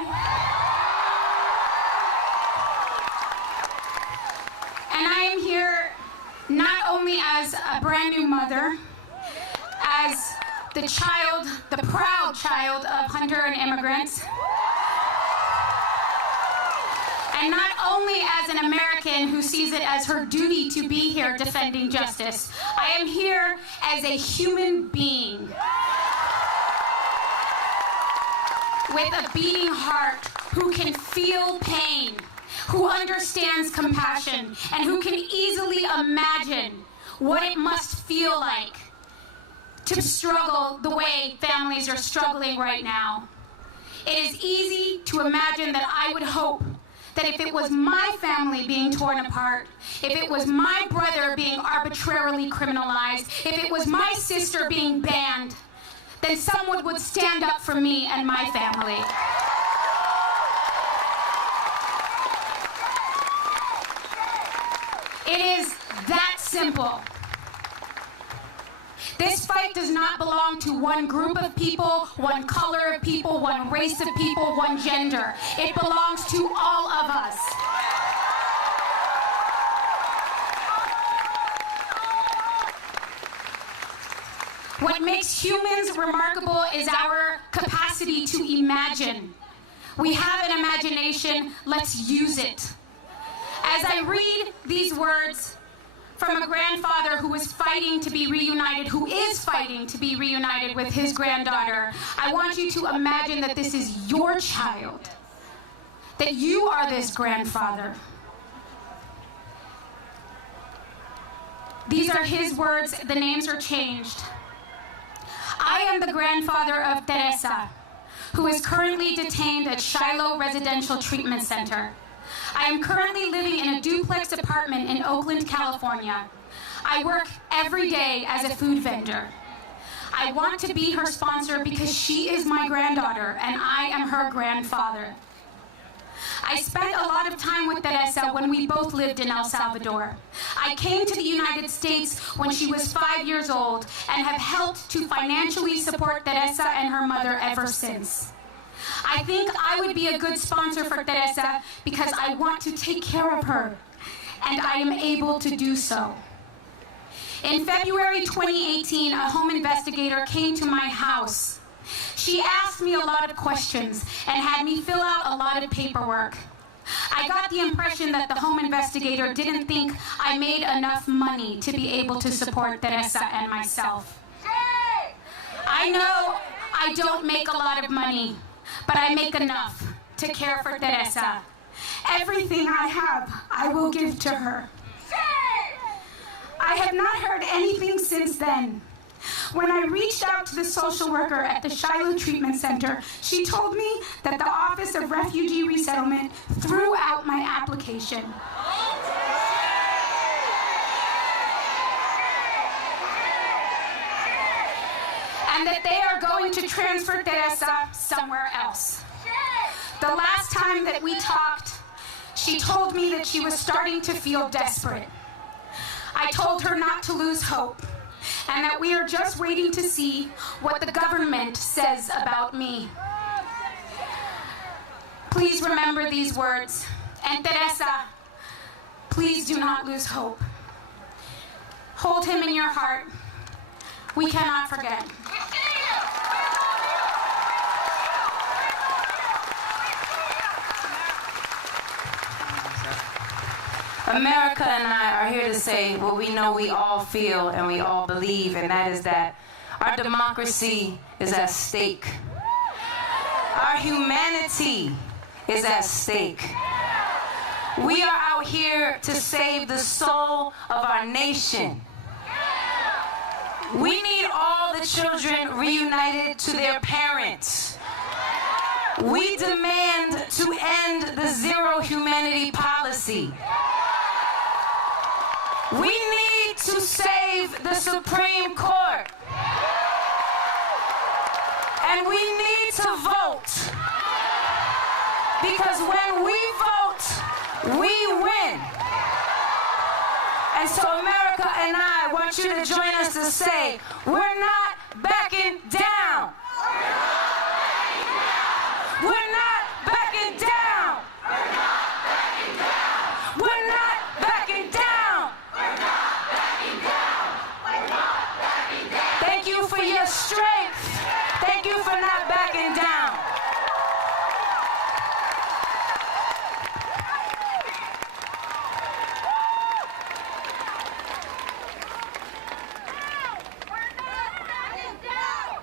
And I am here not only as a brand new mother, as the child, the proud child of Honduran immigrants, and not only as an American who sees it as her duty to be here defending justice. I am here as a human being with a beating heart, who can feel pain, who understands compassion, and who can easily imagine what it must feel like to struggle the way families are struggling right now. It is easy to imagine that I would hope that if it was my family being torn apart, if it was my brother being arbitrarily criminalized, if it was my sister being banned, then someone would stand up for me and my family. It is that simple. This fight does not belong to one group of people, one color of people, one race of people, one gender. It belongs to all of us. What makes humans remarkable is our capacity to imagine. We have an imagination, let's use it. As I read these words from a grandfather who is fighting to be reunited, who is fighting to be reunited with his granddaughter, I want you to imagine that this is your child, that you are this grandfather. These are his words, the names are changed. I am the grandfather of Teresa, who is currently detained at Shiloh Residential Treatment Center. I am currently living in a duplex apartment in Oakland, California. I work every day as a food vendor. I want to be her sponsor because she is my granddaughter and I am her grandfather. I spent a lot of time with Teresa when we both lived in El Salvador. I came to the United States when she was 5 years old and have helped to financially support Teresa and her mother ever since. I think I would be a good sponsor for Teresa because I want to take care of her, and I am able to do so. In February 2018, a home investigator came to my house. She asked me a lot of questions and had me fill out a lot of paperwork. I got the impression that the home investigator didn't think I made enough money to be able to support Teresa and myself. I know I don't make a lot of money, but I make enough to care for Teresa. Everything I have, I will give to her. I have not heard anything since then. When I reached out to the social worker at the Shiloh Treatment Center, she told me that the Office of Refugee Resettlement threw out my application. And that they are going to transfer Teresa somewhere else. The last time that we talked, she told me that she was starting to feel desperate. I told her not to lose hope, and that we are just waiting to see what the government says about me. Please remember these words. And Teresa, please do not lose hope. Hold him in your heart. We cannot forget. America and I are here to say what we know we all feel and we all believe, and that is that our democracy is at stake. Our humanity is at stake. We are out here to save the soul of our nation. We need all the children reunited to their parents. We demand to end the zero humanity policy. We need to save the Supreme Court. And we need to vote. Because when we vote, we win. And so America and I want you to join us to say, we're not backing down. We're not backing down. We're not backing down. We're not backing down. We're not backing down. We're not backing down. Thank you for your strength. Thank you for not backing down. We're not backing down.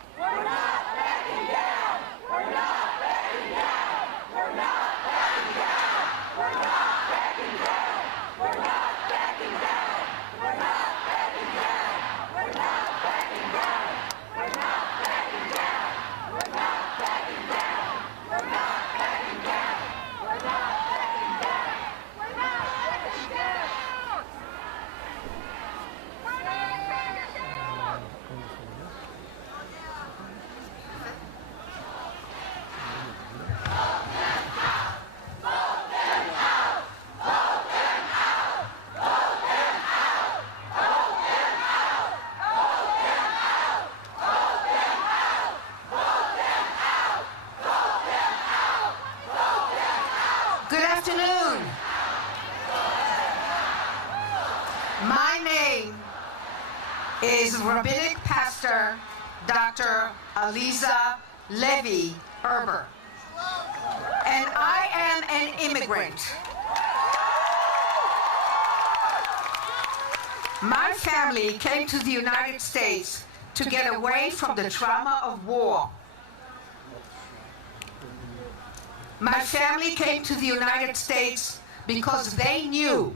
Good afternoon. My name is Rabbinic Pastor Dr. Aliza Levy Erber, and I am an immigrant. My family came to the United States to get away from the trauma of war. My family came to the United States because they knew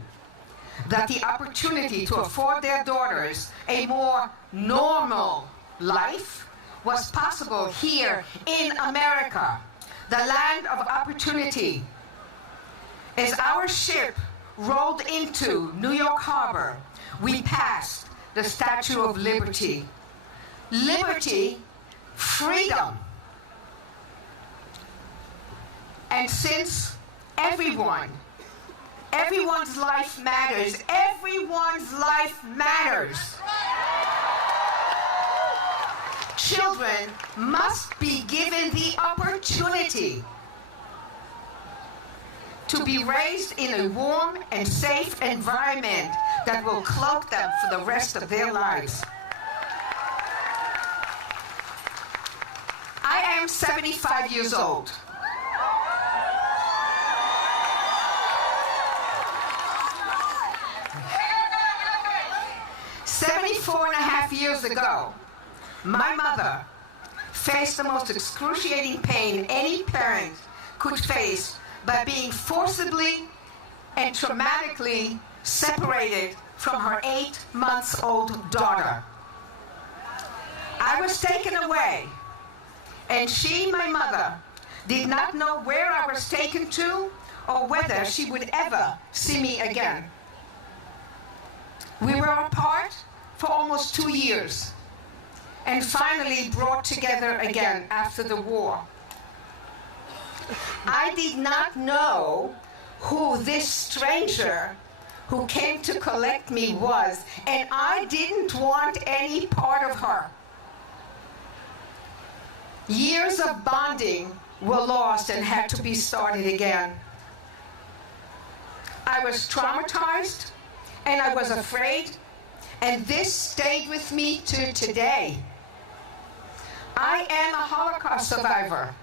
that the opportunity to afford their daughters a more normal life was possible here in America, the land of opportunity. As our ship rolled into New York Harbor, we passed the Statue of Liberty. Liberty, freedom. And since everyone's life matters, everyone's life matters, children must be given the opportunity to be raised in a warm and safe environment that will cloak them for the rest of their lives. I am 75 years old. "74 and a half years ago, my mother faced the most excruciating pain any parent could face by being forcibly and traumatically separated from her 8-month-old daughter. I was taken away, and she, my mother, did not know where I was taken to or whether she would ever see me again. We were apart for almost 2 years, and finally brought together again after the war. I did not know who this stranger who came to collect me was, and I didn't want any part of her. Years of bonding were lost and had to be started again. I was traumatized, and I was afraid, and this stayed with me to today. I am a Holocaust survivor.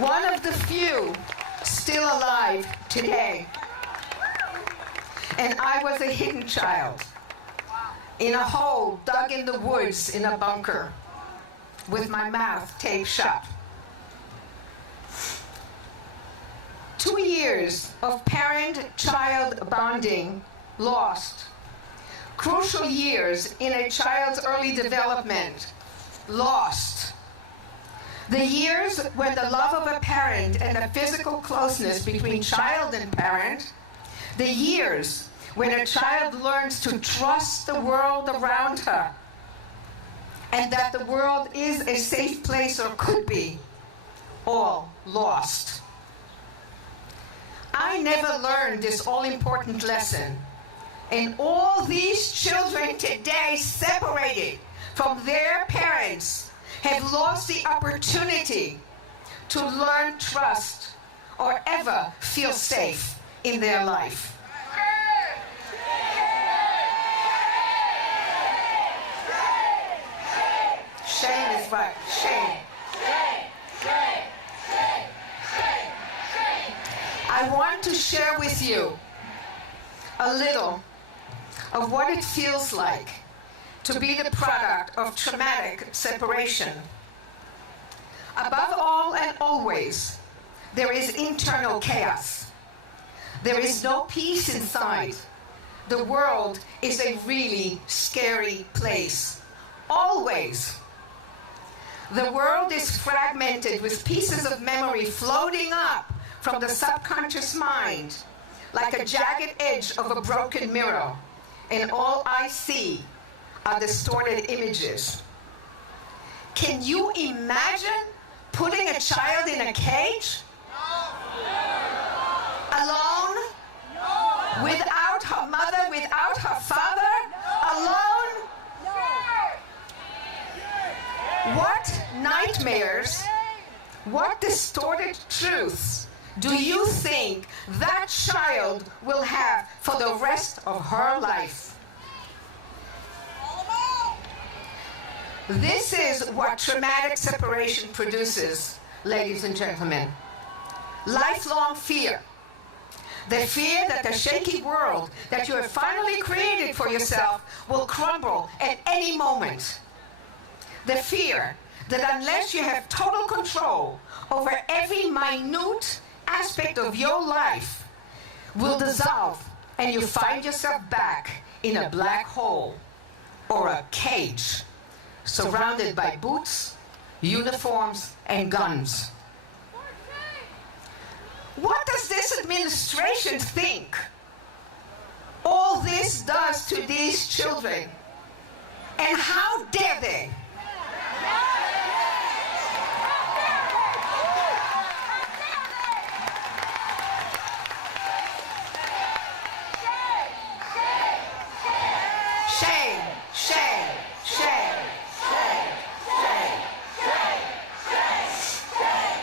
One of the few still alive today. And I was a hidden child in a hole dug in the woods in a bunker with my mouth taped shut. 2 years of parent-child bonding lost. Crucial years in a child's early development lost. The years when the love of a parent and the physical closeness between child and parent, the years when a child learns to trust the world around her and that the world is a safe place or could be, all lost. I never learned this all-important lesson, and all these children today separated from their parents have lost the opportunity to learn trust or ever feel safe in their life. Shame is right. Shame. I want to share with you a little of what it feels like to be the product of traumatic separation. Above all and always, there is internal chaos. There is no peace inside. The world is a really scary place. Always. The world is fragmented with pieces of memory floating up from the subconscious mind, like a jagged edge of a broken mirror, and all I see are distorted images. Can you imagine putting a child in a cage? Alone? Without her mother, without her father? Alone? What nightmares, what distorted truths do you think that child will have for the rest of her life? This is what traumatic separation produces, ladies and gentlemen. Lifelong fear. The fear that the shaky world that you have finally created for yourself will crumble at any moment. The fear that unless you have total control over every minute aspect of your life will dissolve and you find yourself back in a black hole or a cage surrounded by boots, uniforms, and guns. What does this administration think all this does to these children? And how dare they? Shame, shame, shame, shame, shame, shame, shame,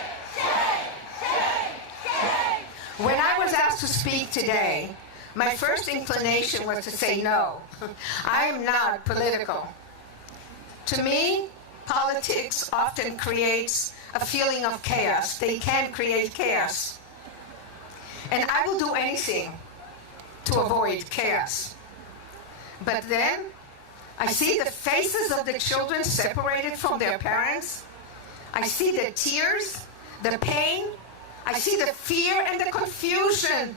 shame. When I was asked to speak today, my first inclination was to say no. I am not political. To me, politics often creates a feeling of chaos. They can create chaos. And I will do anything to avoid chaos. But then, I see the faces of the children separated from their parents. I see the tears, the pain. I see the fear and the confusion.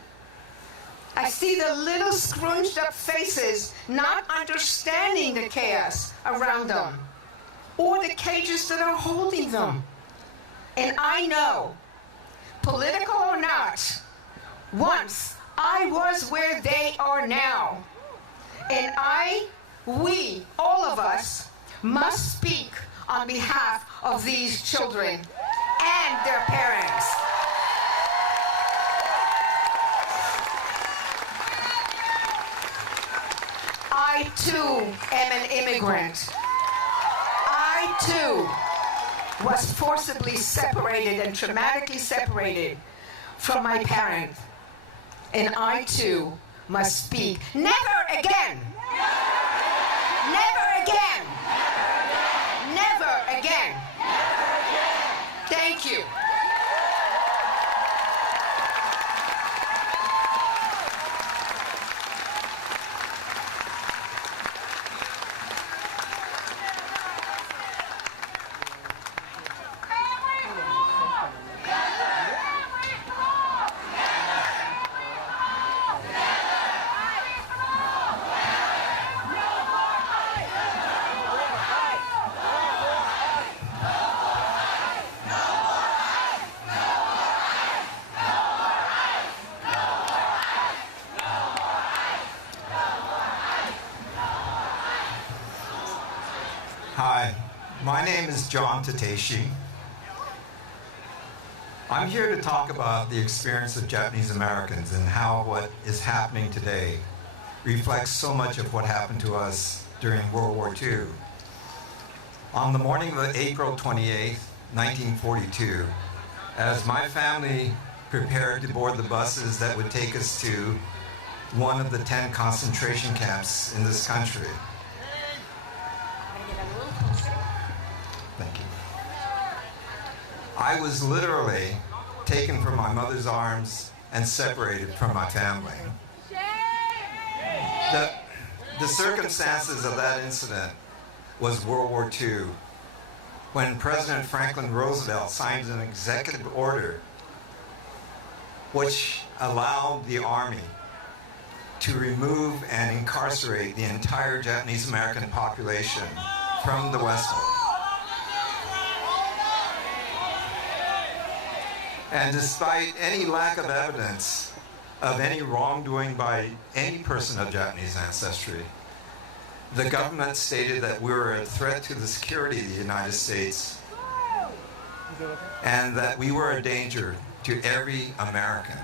I see the little scrunched up faces not understanding the chaos around them or the cages that are holding them. And I know, political or not, once I was where they are now. And we, all of us, must speak on behalf of these children and their parents. I too am an immigrant. I too was forcibly separated and traumatically separated from my parents. And I too must speak. Never again! Never again! Never again! Thank you. Hi, my name is John Tateshi. I'm here to talk about the experience of Japanese Americans and how what is happening today reflects so much of what happened to us during World War II. On the morning of April 28, 1942, as my family prepared to board the buses that would take us to one of the 10 concentration camps in this country, I was literally taken from my mother's arms and separated from my family. The circumstances of that incident was World War II, when President Franklin Roosevelt signed an executive order which allowed the Army to remove and incarcerate the entire Japanese American population from the West. And despite any lack of evidence of any wrongdoing by any person of Japanese ancestry, the government stated that we were a threat to the security of the United States and that we were a danger to every American.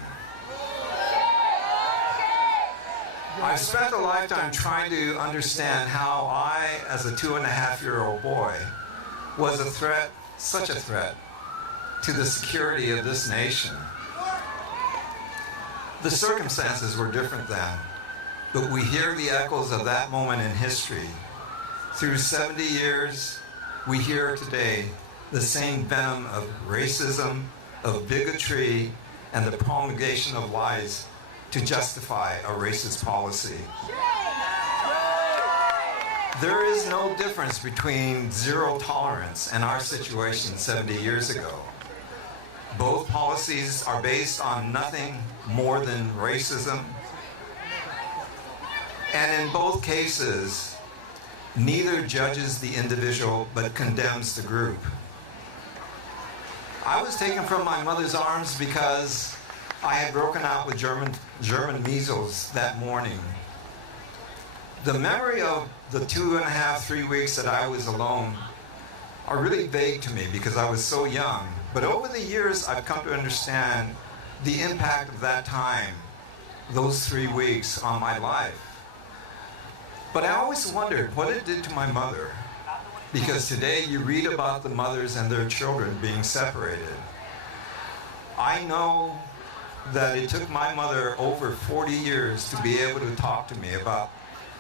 I've spent a lifetime trying to understand how I, as a 2.5-year-old boy, was a threat, such a threat, to the security of this nation. The circumstances were different then, but we hear the echoes of that moment in history. Through 70 years, we hear today the same venom of racism, of bigotry, and the promulgation of lies to justify a racist policy. There is no difference between zero tolerance and our situation 70 years ago. Both policies are based on nothing more than racism. And in both cases, neither judges the individual but condemns the group. I was taken from my mother's arms because I had broken out with German measles that morning. The memory of the 2.5, 3 weeks that I was alone are really vague to me because I was so young. But over the years, I've come to understand the impact of that time, those 3 weeks on my life. But I always wondered what it did to my mother, because today you read about the mothers and their children being separated. I know that it took my mother over 40 years to be able to talk to me about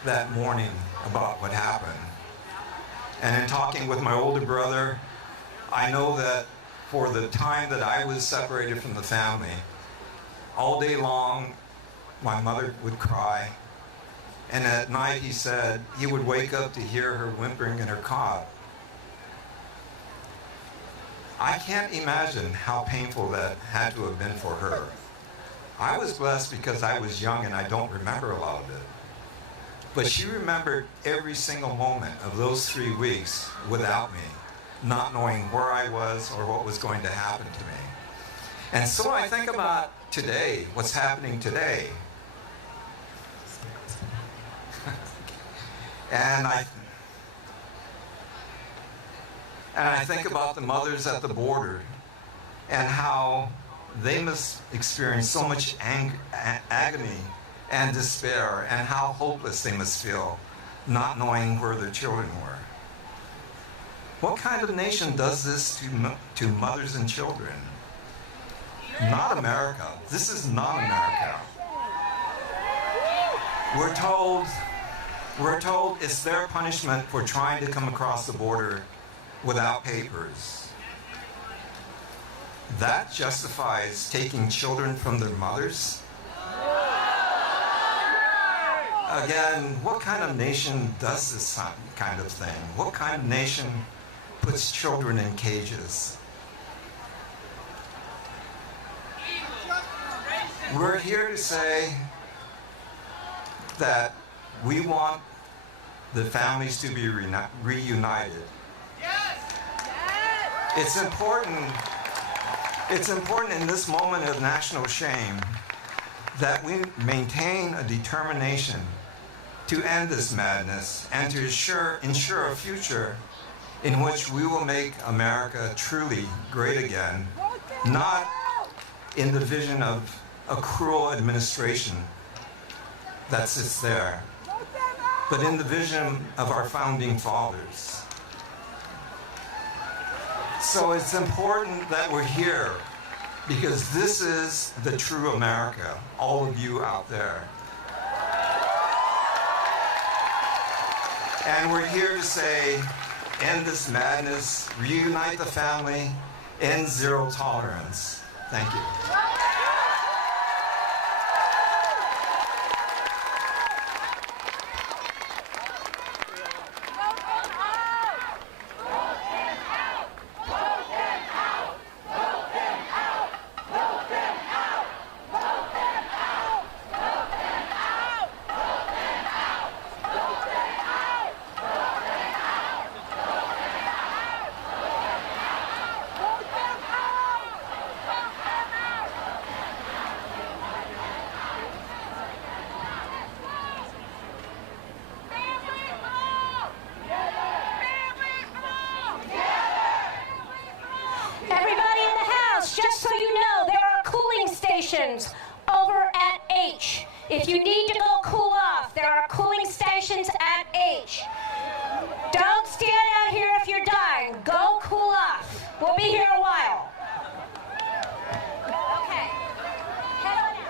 that morning, about what happened. And in talking with my older brother, I know that for the time that I was separated from the family, all day long, my mother would cry. And at night, he said, he would wake up to hear her whimpering in her cot. I can't imagine how painful that had to have been for her. I was blessed because I was young and I don't remember a lot of it. But she remembered every single moment of those 3 weeks without me, not knowing where I was or what was going to happen to me. And so I think about today, what's happening today. And I think about the mothers at the border and how they must experience so much agony and despair, and how hopeless they must feel, not knowing where their children were. What kind of nation does this to mothers and children? Not America. This is not America. We're told it's their punishment for trying to come across the border without papers. That justifies taking children from their mothers? Again, what kind of nation does this kind of thing? What kind of nation puts children in cages? We're here to say that we want the families to be reunited. It's important in this moment of national shame that we maintain a determination to end this madness and to ensure a future in which we will make America truly great again, not in the vision of a cruel administration that sits there, but in the vision of our founding fathers. So it's important that we're here because this is the true America, all of you out there. And we're here to say, end this madness, reunite the family, end zero tolerance. Thank you. Over at H. If you need to go cool off, there are cooling stations at H. Don't stand out here if you're dying. Go We'll be here a while. Okay. Head on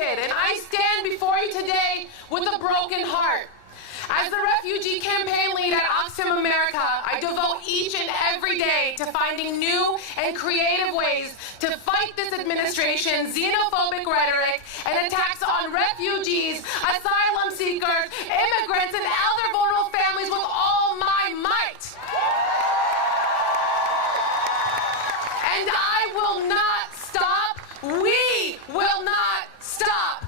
naked, and I stand before you today with a broken heart. As the refugee campaign lead at Oxfam America, I devote each and every day to finding new and creative ways to fight this administration's xenophobic rhetoric and attacks on refugees, asylum seekers, immigrants, and other vulnerable families with all my might. And I will not stop. We will not stop.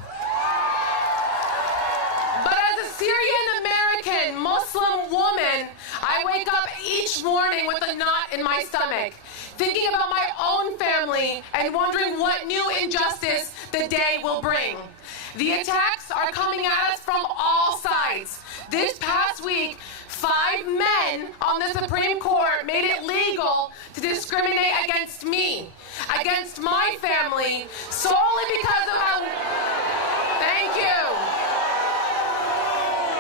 But as a Syrian-American Muslim woman, I wake up each morning with a knot in my stomach, thinking about my own family and wondering what new injustice the day will bring. The attacks are coming at us from all sides. This past week, 5 men on the Supreme Court made it legal to discriminate against me, against my family, solely because of how... Thank you.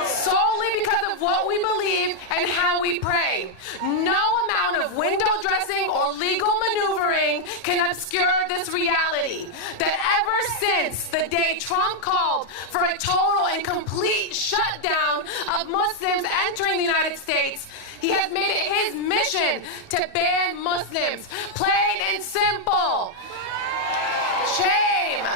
Solely because of what we believe and how we pray. No amount of window dressing or legal maneuvering can obscure this reality that ever since the day Trump called for a total and complete shutdown of Muslims entering the United States, he has made it his mission to ban Muslims. Plain and simple. Shame.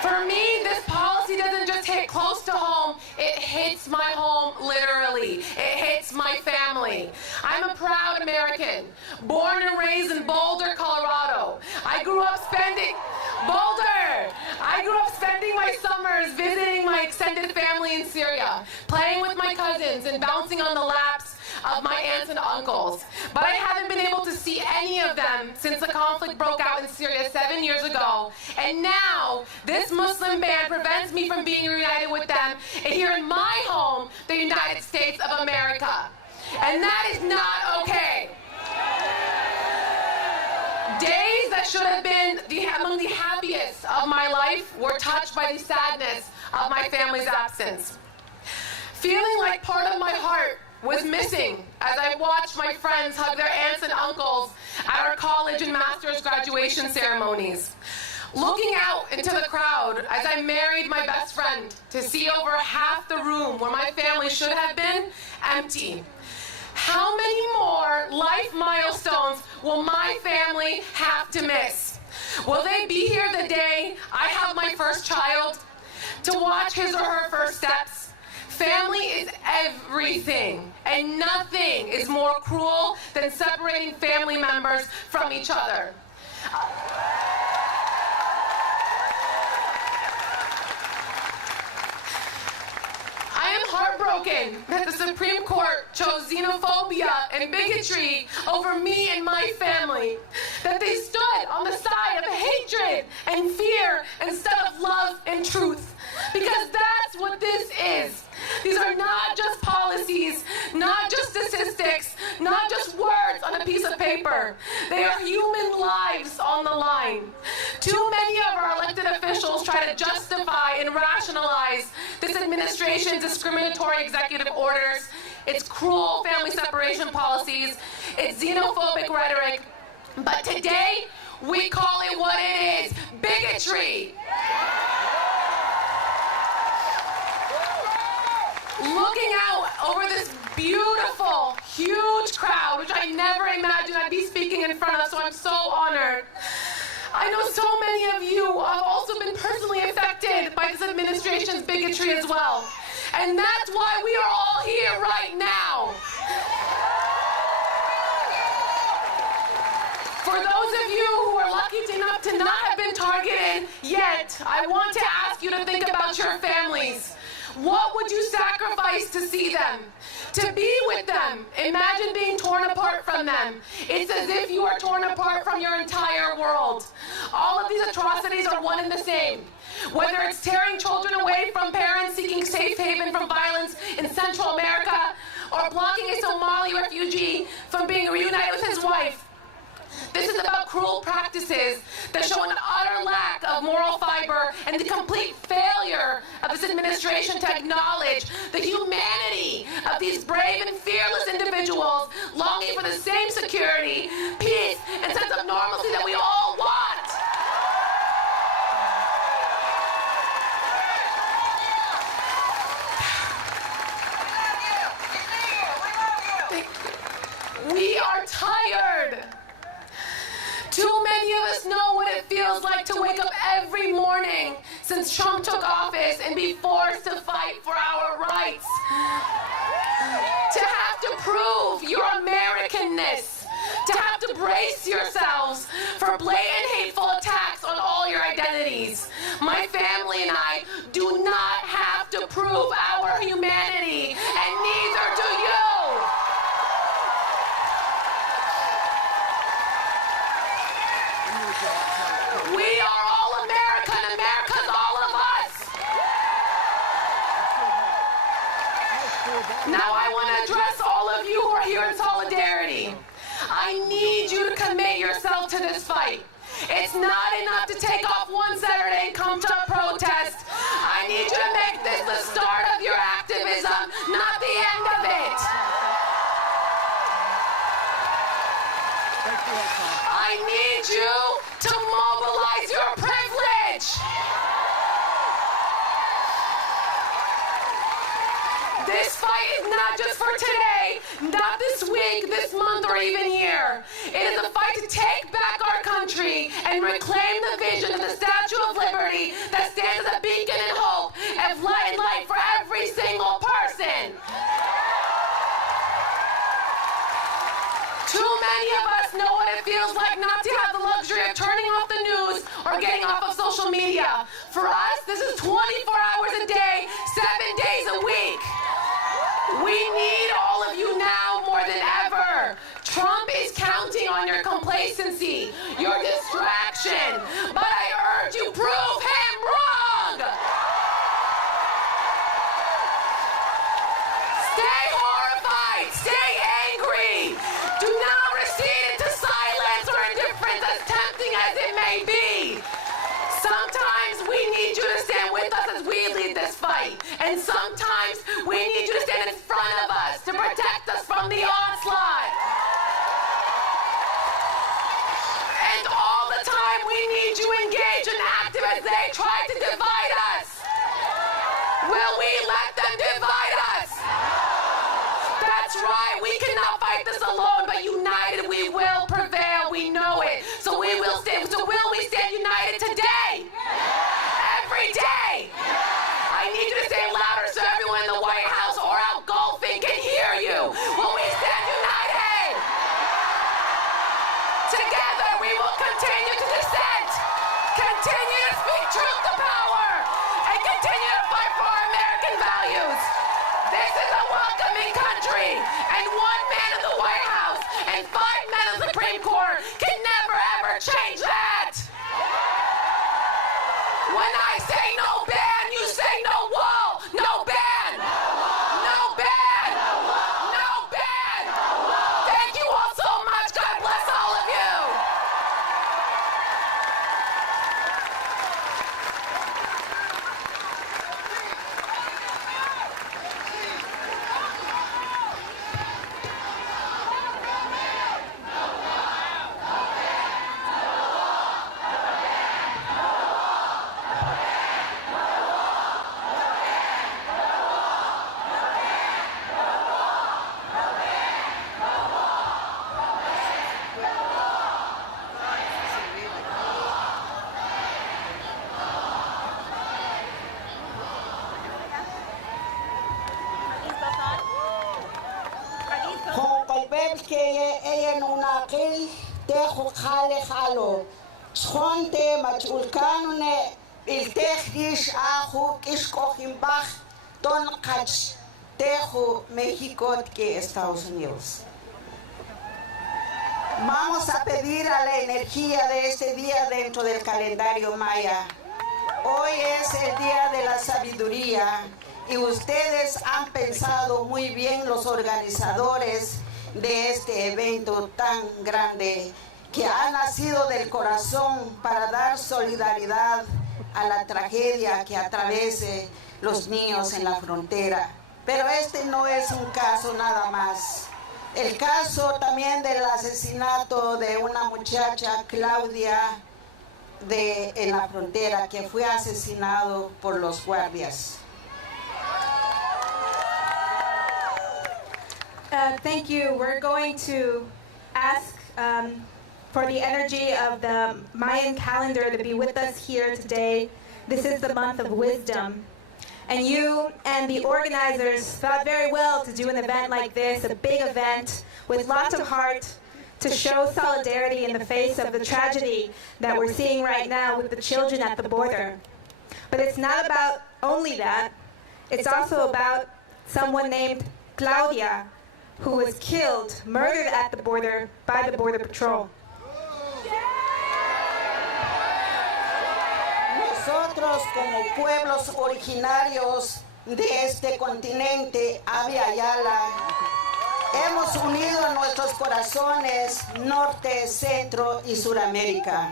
For me, this policy doesn't just hit close to home, it hits my home literally. It hits my family. I'm a proud American, born and raised in Boulder, Colorado. I grew up spending my summers visiting my extended family in Syria, playing with my cousins and bouncing on the laps of my aunts and uncles. But I haven't been able to see any of them since the conflict broke out in Syria 7 years ago. And now, this Muslim ban prevents me from being reunited with them here in my home, the United States of America. And that is not okay. Days that should have been among the happiest of my life were touched by the sadness of my family's absence. Feeling like part of my heart was missing as I watched my friends hug their aunts and uncles at our college and master's graduation ceremonies. Looking out into the crowd as I married my best friend to see over half the room where my family should have been empty. How many more life milestones will my family have to miss? Will they be here the day I have my first child to watch his or her first steps? Family is everything, and nothing is more cruel than separating family members from each other. I am heartbroken that the Supreme Court chose xenophobia and bigotry over me and my family, that they stood on the side of hatred and fear instead of love and truth, because that's what this is. These are not just policies, not just statistics, not just words on a piece of paper. They are human lives on the line. Too many of our elected officials try to justify and rationalize this administration's discriminatory executive orders, its cruel family separation policies, its xenophobic rhetoric. But today, we call it what it is: bigotry. Looking out over this beautiful, huge crowd, which I never imagined I'd be speaking in front of, so I'm so honored. I know so many of you have also been personally affected by this administration's bigotry as well. And that's why we are all here right now. For those of you who are lucky enough to not have been targeted yet, I want to ask you to think about your families. What would you sacrifice to see them? To be with them? Imagine being torn apart from them. It's as if you are torn apart from your entire world. All of these atrocities are one and the same. Whether it's tearing children away from parents seeking safe haven from violence in Central America, or blocking a Somali refugee from being reunited with his wife, this is about cruel practices that show an utter lack of moral fiber and the complete failure of this administration to acknowledge the humanity of these brave and fearless individuals longing for the same security, peace, and sense of normalcy that we all want. morning since Trump took office and be forced to fight for our rights. To have to prove your Americanness. To have to brace yourselves for blatant hateful attacks on all your identities. My family and I do not have to prove our humanity, and neither do you. We are all America, and America's all of us. Now I want to address all of you who are here in solidarity. I need you to commit yourself to this fight. It's not enough to take off one Saturday and come to a protest. I need you to make this the start of your activism, not the end of it. I need you to mobilize your privilege. This fight is not just for today, not this week, this month, or even year. It is a fight to take back our country and reclaim the vision of the Statue of Liberty that stands as a beacon and hope and light for every single person. Too many of us know what it feels like not to have the luxury of turning off the news or getting off of social media. For us, this is 24 hours a day, 7 days a week. We need all of you now more than ever. Trump is counting on your complacency, your distraction, but I urge you, prove him wrong. Stay horrified, stay angry. Do not recede into silence or indifference, as tempting as it may be. Sometimes we need you to stand with us as we lead this fight. And sometimes we need you to stand in front of us to protect us from the onslaught. And all the time we need you engaged and active as they try to divide us. Will we let them divide us? That's right, we cannot fight this alone, but united we will prevail, we know it. So we will stand, so will we stand united today? Every day. I need you to say louder so everyone in the White House or out golfing can hear you. Will we stand united? Together we will continue to dissent, continue to speak truth to power, and continue to fight for our American values. This is a welcoming country, and one man in the White House and 5 men in the Supreme Court can never ever change that. When I say no ban, you say no wall, no ban, no ban, no ban. Thank you all so much. God bless all of you. Schonte matulkanune il technisch ahu kishkohimbach don kach tejo México que Estados Unidos. Vamos a pedir a la energía de este día dentro del calendario maya. Hoy es el día de la sabiduría y ustedes han pensado muy bien, los organizadores de este evento tan grande, que ha nacido del corazón para dar solidaridad a la tragedia que atraviese los niños en la frontera. Pero este no es un caso nada más. El caso también del asesinato de una muchacha, Claudia, en la frontera, que fue asesinado por los guardias. Thank you. We're going to ask for the energy of the Mayan calendar to be with us here today this is the month of wisdom. And you and the organizers thought very well to do an event like this, a big event with lots of heart, to show solidarity in the face of the tragedy that we're seeing right now with the children at the border. But it's not about only that. It's also about someone named Claudia, who was killed, murdered at the border by the Border Patrol. Nosotros como pueblos originarios de este continente, Ave Ayala, hemos unido nuestros corazones norte, centro y suramérica.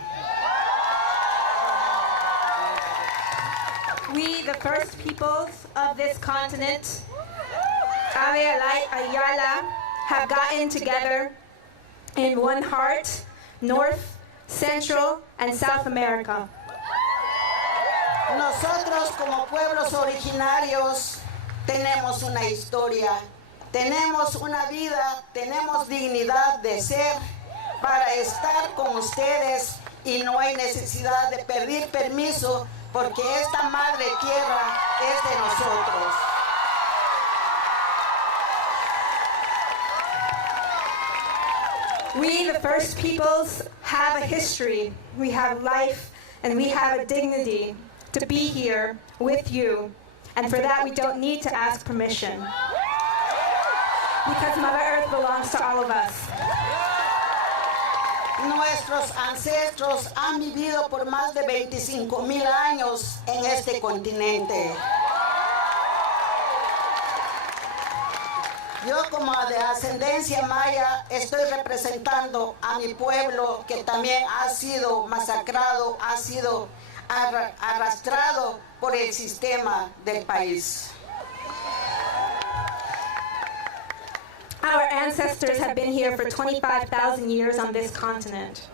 We, the first peoples of this continent, Ave Ayala, have gotten together in one heart, North, Central, and South America. Nosotros como pueblos originarios tenemos una historia, tenemos una vida, tenemos dignidad de ser para estar con ustedes y no hay necesidad de pedir permiso porque esta madre tierra es de nosotros. We, the first peoples, have a history, we have life, and we have a dignity to be here with you. And for that, we don't need to ask permission. Because Mother Earth belongs to all of us. Nuestros ancestros han vivido por más de 25,000 años en este continente. Yo como de ascendencia maya estoy representando a mi pueblo que también ha sido masacrado, ha sido arrastrado por el sistema del país. Our ancestors have been here for 25,000 years on this continent.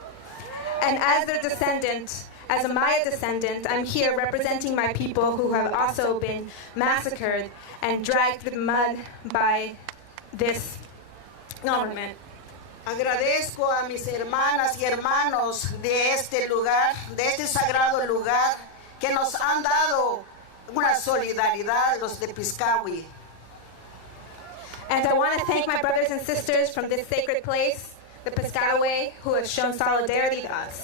And as their descendant, as a Maya descendant, I'm here representing my people who have also been massacred and dragged through the mud by this government. Agradezco a mis hermanas y hermanos de este lugar, de este sagrado lugar, que nos han dado una solidaridad, los de Piscawi. And I want to thank my brothers and sisters from this sacred place, the Piscataway, who have shown solidarity to us.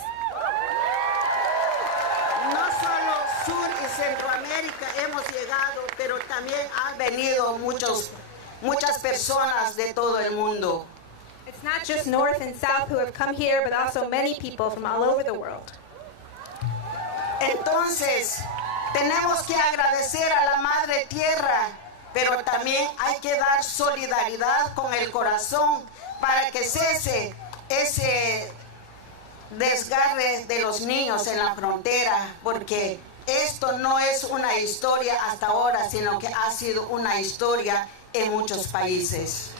No solo Sur y Centroamérica hemos llegado, pero también han venido muchas personas de todo el mundo. It's not just North and South who have come here, but also many people from all over the world. Entonces, tenemos que agradecer a la Madre Tierra, pero también hay que dar solidaridad con el corazón para que cese ese desgarre de los niños en la frontera, porque esto no es una historia hasta ahora, sino que ha sido una historia en muchos países.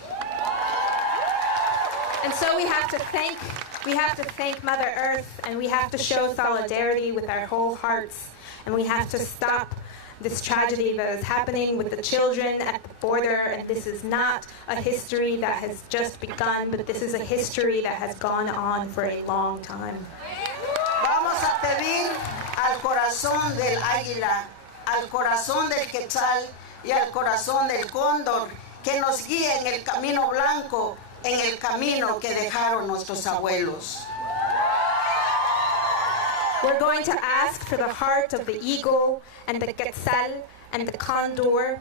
And so we have to thank Mother Earth, and we have to show solidarity with our whole hearts, and we have to stop this tragedy that is happening with the children at the border. And this is not a history that has just begun, but this is a history that has gone on for a long time. Vamos a pedir al corazón del águila, al corazón del quetzal y al corazón del cóndor que nos guíe en el camino blanco, en el camino que dejaron nuestros abuelos. We're going to ask for the heart of the eagle and the quetzal and the condor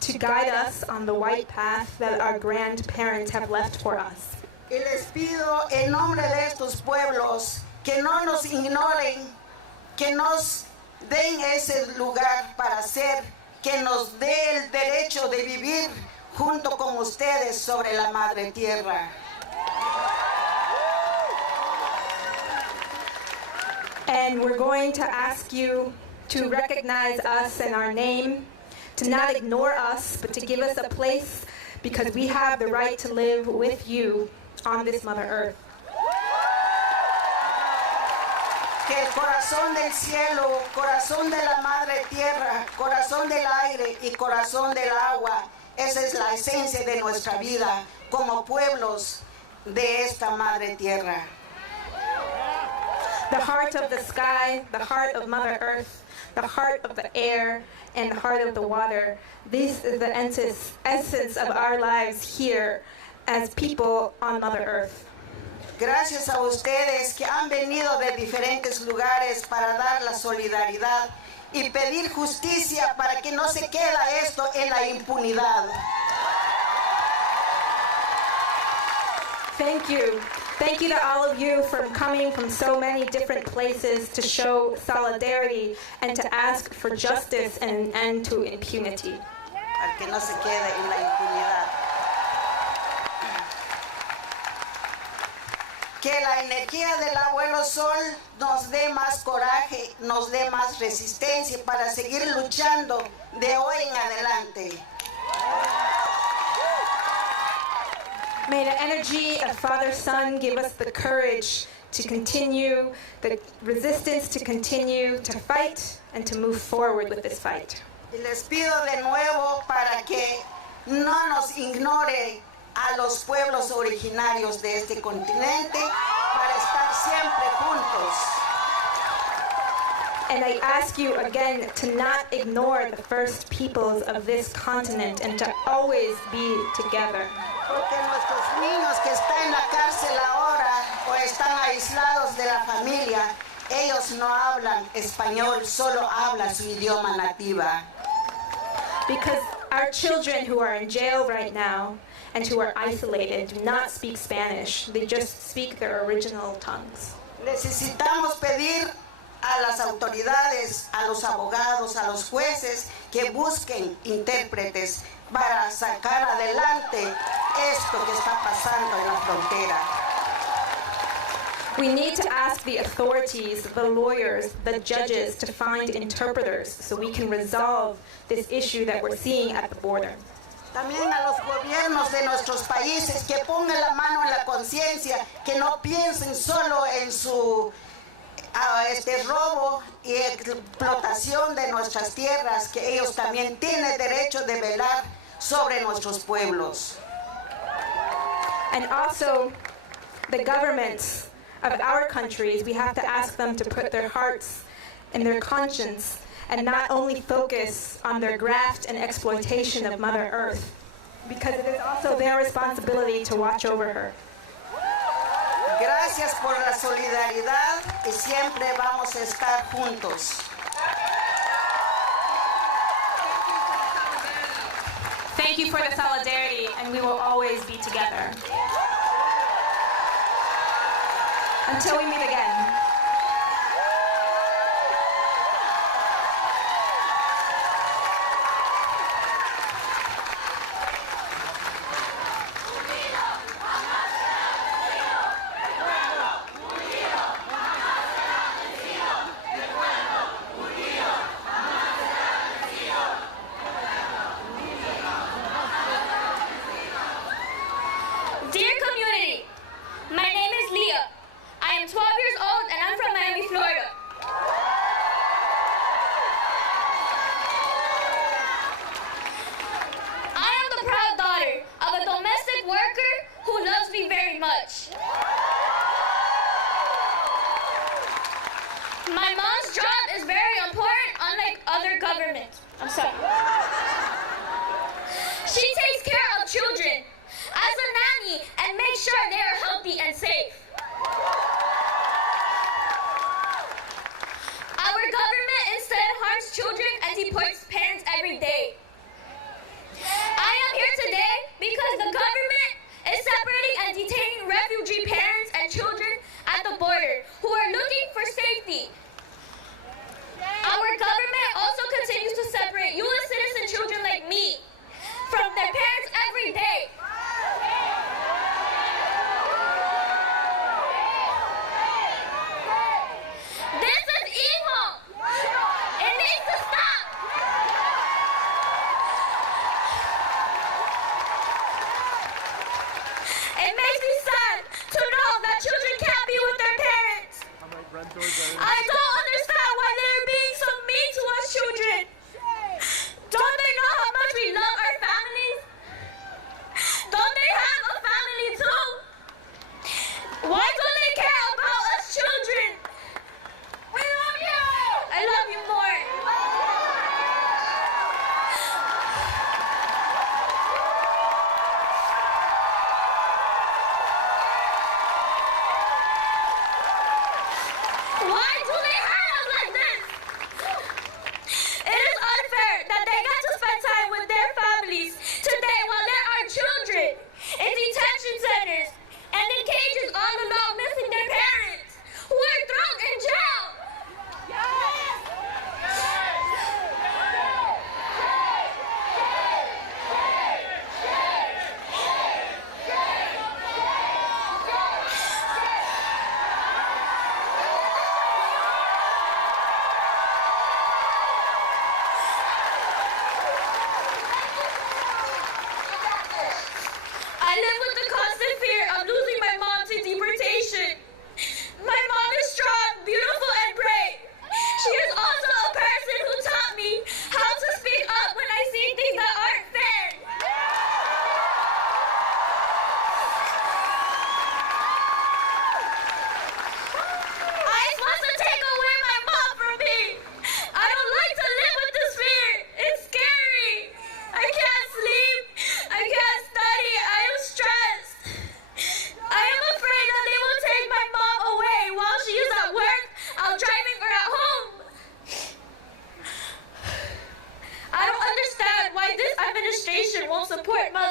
to guide us on the white path that our grandparents have left for us. Y les pido en nombre de estos pueblos que no nos ignoren, que nos den ese lugar para ser, que nos dé el derecho de vivir junto con ustedes sobre la Madre Tierra. And we're going to ask you to recognize us and our name, to not ignore us, but to give us a place, because we have the right to live with you on this Mother Earth. Que el corazón del cielo, corazón de la Madre Tierra, corazón del aire y corazón del agua, esa es la esencia de nuestra vida como pueblos de esta Madre Tierra. The heart of the sky, the heart of Mother Earth, the heart of the air, and the heart of the water. This is the essence of our lives here as people on Mother Earth. Gracias a ustedes que han venido de diferentes lugares para dar la solidaridad y pedir justicia para que no se queda esto en la impunidad. Thank you. Thank you to all of you for coming from so many different places to show solidarity and to ask for justice and an end to impunity. Para que no se quede en la impunidad. Que la energía del abuelo Sol nos dé más coraje, nos dé más resistencia para seguir luchando de hoy en adelante. May the energy of Father Son give us the courage to continue, the resistance to continue to fight and to move forward with this fight. Y les pido de nuevo para que no nos ignore a los pueblos originarios de este continente para estar siempre juntos. And I ask you again to not ignore the first peoples of this continent and to always be together. Porque nuestros niños que están en la cárcel ahora o están aislados de la familia, ellos no hablan español, solo hablan su idioma nativa. Because our children who are in jail right now and who are isolated do not speak Spanish. They just speak their original tongues. Necesitamos pedir a las autoridades, a los abogados, a los jueces que busquen intérpretes para sacar adelante esto que está pasando en la frontera. We need to ask the authorities, the lawyers, the judges to find interpreters so we can resolve this issue that we're seeing at the border. También a los gobiernos de nuestros países que pongan la mano en la conciencia, que no piensen solo en su robo y explotación de nuestras tierras, que ellos también tienen derecho de velar sobre nuestros pueblos. And also, the governments of our countries, we have to ask them to put their hearts and their conscience and not only focus on their graft and exploitation of Mother Earth, because it is also their responsibility to watch over her. Gracias por la solidaridad y siempre vamos a estar juntos. Thank you for the solidarity, and we will always be together. Until we meet again. Dear community, my name is Leah. I am 12 years old and I'm from Miami, Florida. I am the proud daughter of a domestic worker who loves me very much. My mom's job is very important, unlike other governments. I'm sorry. She takes care of children as a nanny and makes sure they are healthy and safe. Our government instead harms children and deports parents every day. I am here today because the government is separating and detaining refugee parents and children at the border who are looking for safety. Our government also continues to separate U.S. citizen children like me from their parents every day. This is evil. It needs to stop.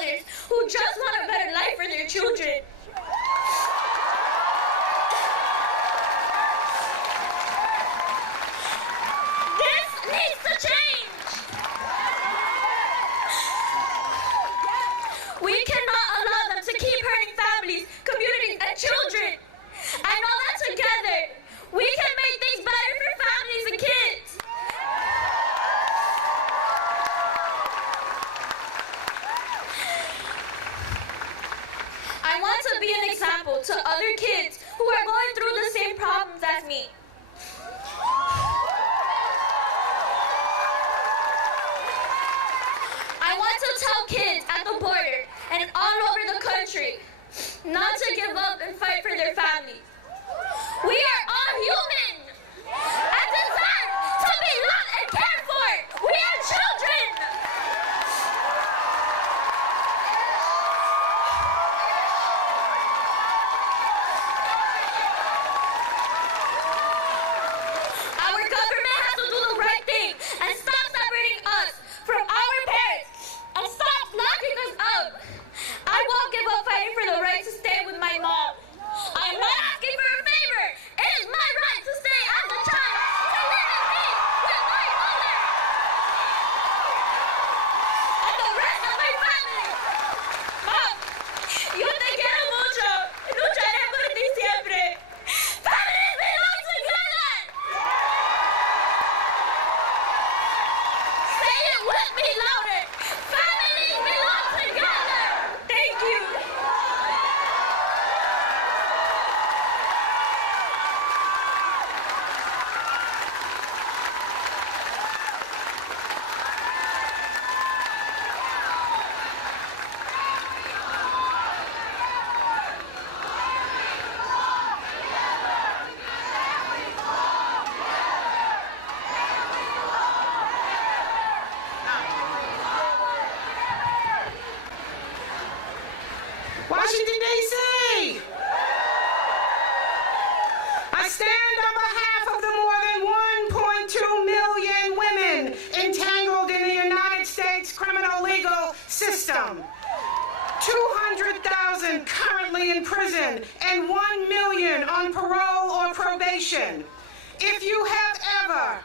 mothers who just want a better life for their children. This needs to change. We cannot allow them to keep hurting families, communities, and children. I know that together we can make things better for families and kids. I want to be an example to other kids who are going through the same problems as me. I want to tell kids at the border and all over the country not to give up and fight for their families. We are all human and deserve to be loved and cared for. We are children. Our government has to do the right thing and stop separating us from our parents and stop locking us up. I won't give up fighting for the right to stay with my mom. I am not asking for a favor. It is my right to stay as a child, to live in peace with my mother and the rest of my family. Mom, yo te quiero mucho. Lucharé por ti siempre. Families belong together. Say it with me louder. Families belong together. Thank you. Washington, D.C. I stand on behalf of the more than 1.2 million women entangled in the United States criminal legal system. 200,000 currently in prison and 1 million on parole or probation. If you have ever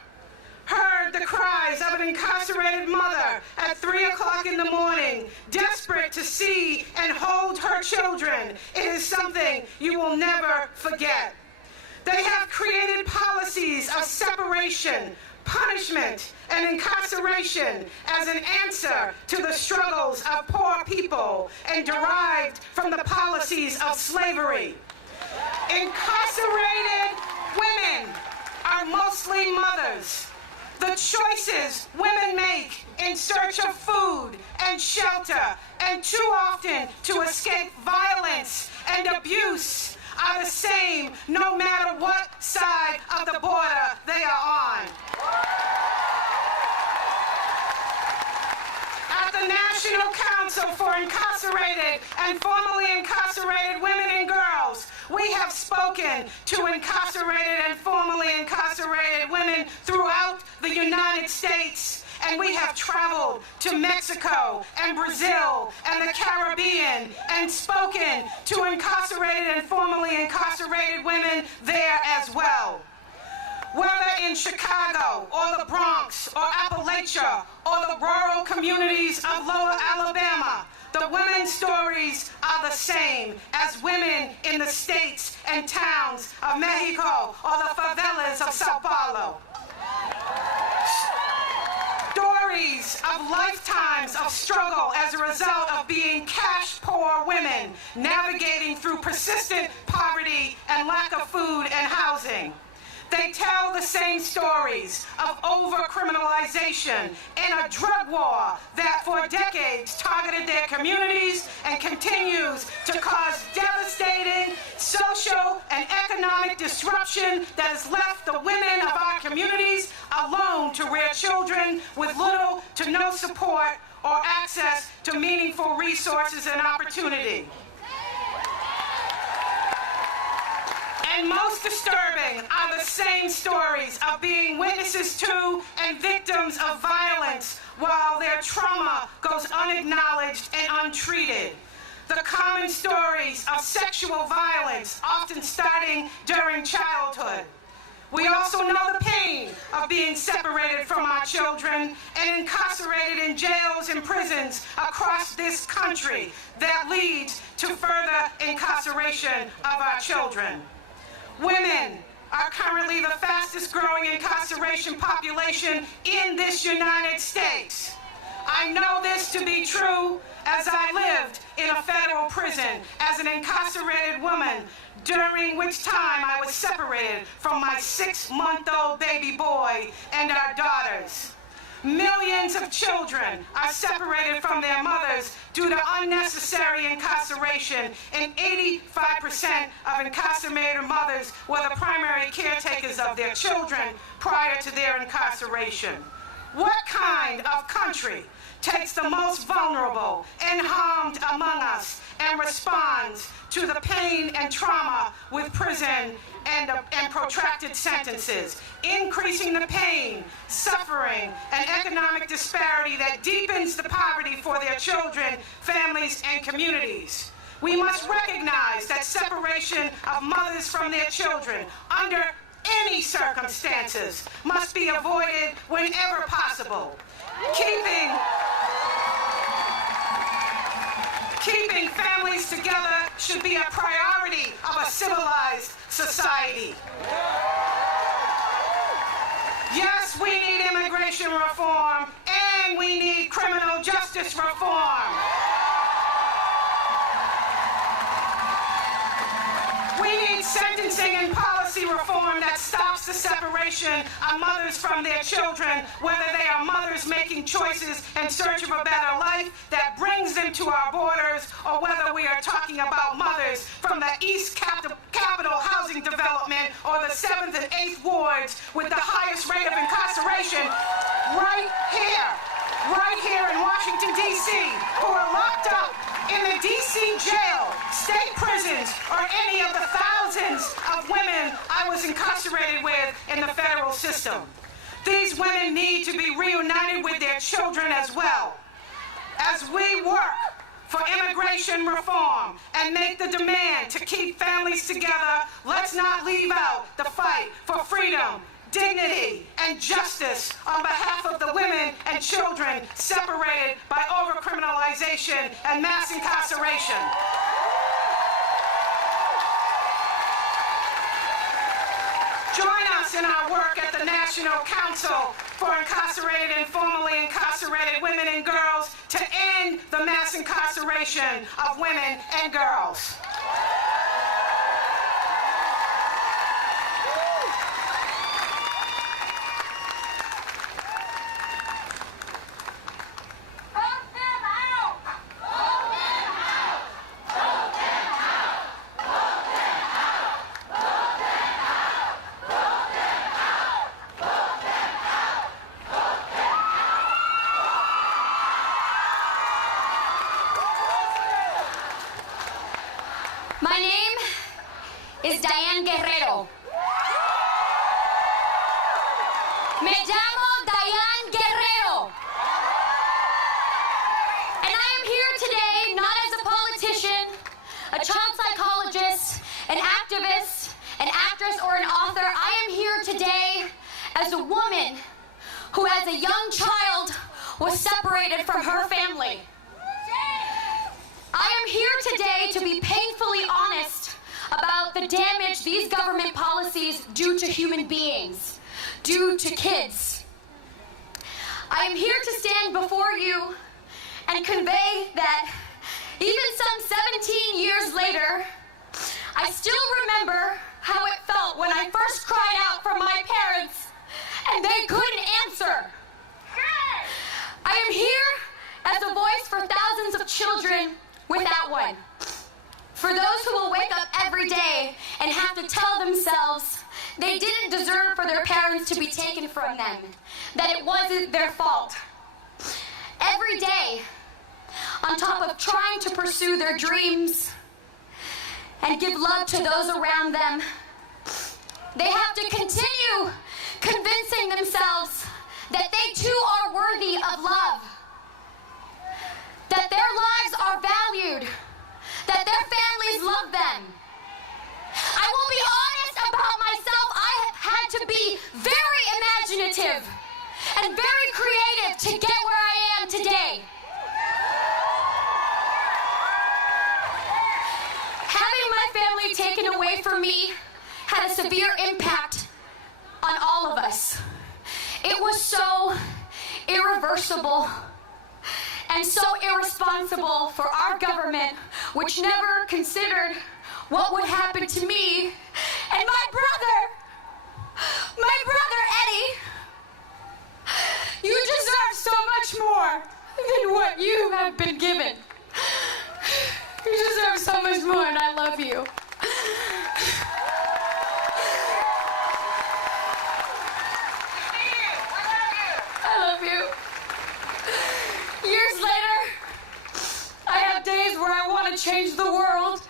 heard the cries of an incarcerated mother at 3 o'clock in the morning, desperate to see and hold her children, it is something you will never forget. They have created policies of separation, punishment, and incarceration as an answer to the struggles of poor people and derived from the policies of slavery. Incarcerated women are mostly mothers. The choices women make in search of food and shelter, and too often to escape violence and abuse, are the same no matter what side of the border they are on. At the National Council for Incarcerated and Formerly Incarcerated Women and Girls, we have spoken to incarcerated and formerly incarcerated women throughout the United States, and we have traveled to Mexico and Brazil and the Caribbean and spoken to incarcerated and formerly incarcerated women there as well. Whether in Chicago or the Bronx or Appalachia or the rural communities of Lower Alabama, the women's stories are the same as women in the states and towns of Mexico or the favelas of Sao Paulo. Stories of lifetimes of struggle as a result of being cash-poor women, navigating through persistent poverty and lack of food and housing. They tell the same stories of over-criminalization and a drug war that for decades targeted their communities and continues to cause devastating social and economic disruption that has left the women of our communities alone to rear children with little to no support or access to meaningful resources and opportunity. And most disturbing are the same stories of being witnesses to and victims of violence while their trauma goes unacknowledged and untreated. The common stories of sexual violence, often starting during childhood. We also know the pain of being separated from our children and incarcerated in jails and prisons across this country that leads to further incarceration of our children. Women are currently the fastest growing incarceration population in this United States. I know this to be true as I lived in a federal prison as an incarcerated woman, during which time I was separated from my 6-month-old baby boy and our daughters. Millions of children are separated from their mothers due to unnecessary incarceration, and 85% of incarcerated mothers were the primary caretakers of their children prior to their incarceration. What kind of country takes the most vulnerable and harmed among us and responds to the pain and trauma with prison and protracted sentences, increasing the pain, suffering, and economic disparity that deepens the poverty for their children, families, and communities? We must recognize that separation of mothers from their children under any circumstances must be avoided whenever possible. Keeping families together should be a priority of a civilized society. Yes, we need immigration reform, and we need criminal justice reform. We need sentencing and policy reform that stops the separation of mothers from their children, whether they are mothers making choices in search of a better life that brings them to our borders, or whether we are talking about mothers from the East Capitol Housing Development or the 7th and 8th wards with the highest rate of incarceration right here in Washington, D.C., who are locked up in the D.C. jail, state prisons, or any of the thousands of women I was incarcerated with in the federal system. These women need to be reunited with their children as well. As we work for immigration reform and make the demand to keep families together, let's not leave out the fight for freedom, dignity, and justice on behalf of the women and children separated by overcriminalization and mass incarceration. Join us in our work at the National Council for Incarcerated and Formerly Incarcerated Women and Girls to end the mass incarceration of women and girls. My name is Diane Guerrero. Me llamo Diane Guerrero. And I am here today not as a politician, a child psychologist, an activist, an actress, or an author. I am here today as a woman who, as a young child, was separated from her family. I am here today to be painfully honest about the damage these government policies do to human beings, do to kids. I am here to stand before you and convey that even some 17 years later, I still remember how it felt when I first cried out for my parents and they couldn't answer. I am here as a voice for thousands of children without one. For those who will wake up every day and have to tell themselves they didn't deserve for their parents to be taken from them, that it wasn't their fault. Every day, on top of trying to pursue their dreams and give love to those around them, they have to continue convincing themselves that they too are worthy of love. and very creative to get where I am today. Having my family taken away from me had a severe impact on all of us. It was so irreversible and so irresponsible for our government, which never considered what would happen to me and my brother Eddie. You deserve so much more than what you have been given. You deserve so much more, and I love you. I love you. Years later, I have days where I want to change the world,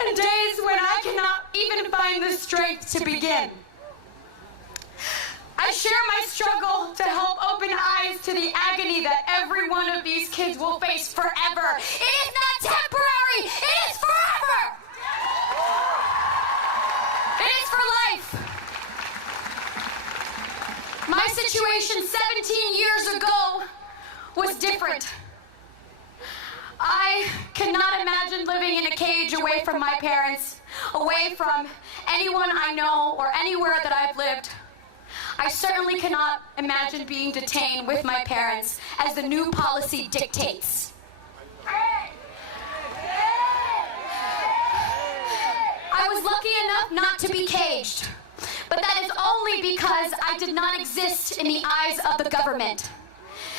and days when I cannot even find the strength to begin. I share my struggle to help open eyes to the agony that every one of these kids will face forever. It is not temporary, it is forever. It is for life. My situation 17 years ago was different. I cannot imagine living in a cage away from my parents, away from anyone I know or anywhere that I've lived. I certainly cannot imagine being detained with my parents as the new policy dictates. I was lucky enough not to be caged, but that is only because I did not exist in the eyes of the government.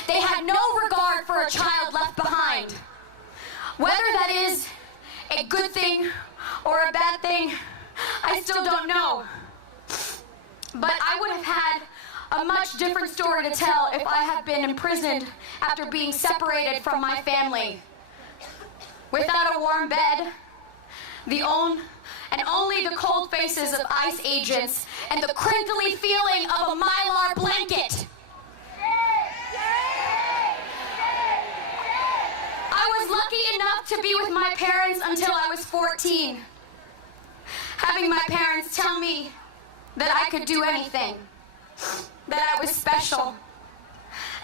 They had no regard for a child left behind. Whether that is a good thing or a bad thing, I still don't know. But I would have had a much different story to tell if I had been imprisoned after being separated from my family. Without a warm bed, only the cold faces of ICE agents and the crinkly feeling of a Mylar blanket. I was lucky enough to be with my parents until I was 14. Having my parents tell me that I could do anything, that I was special,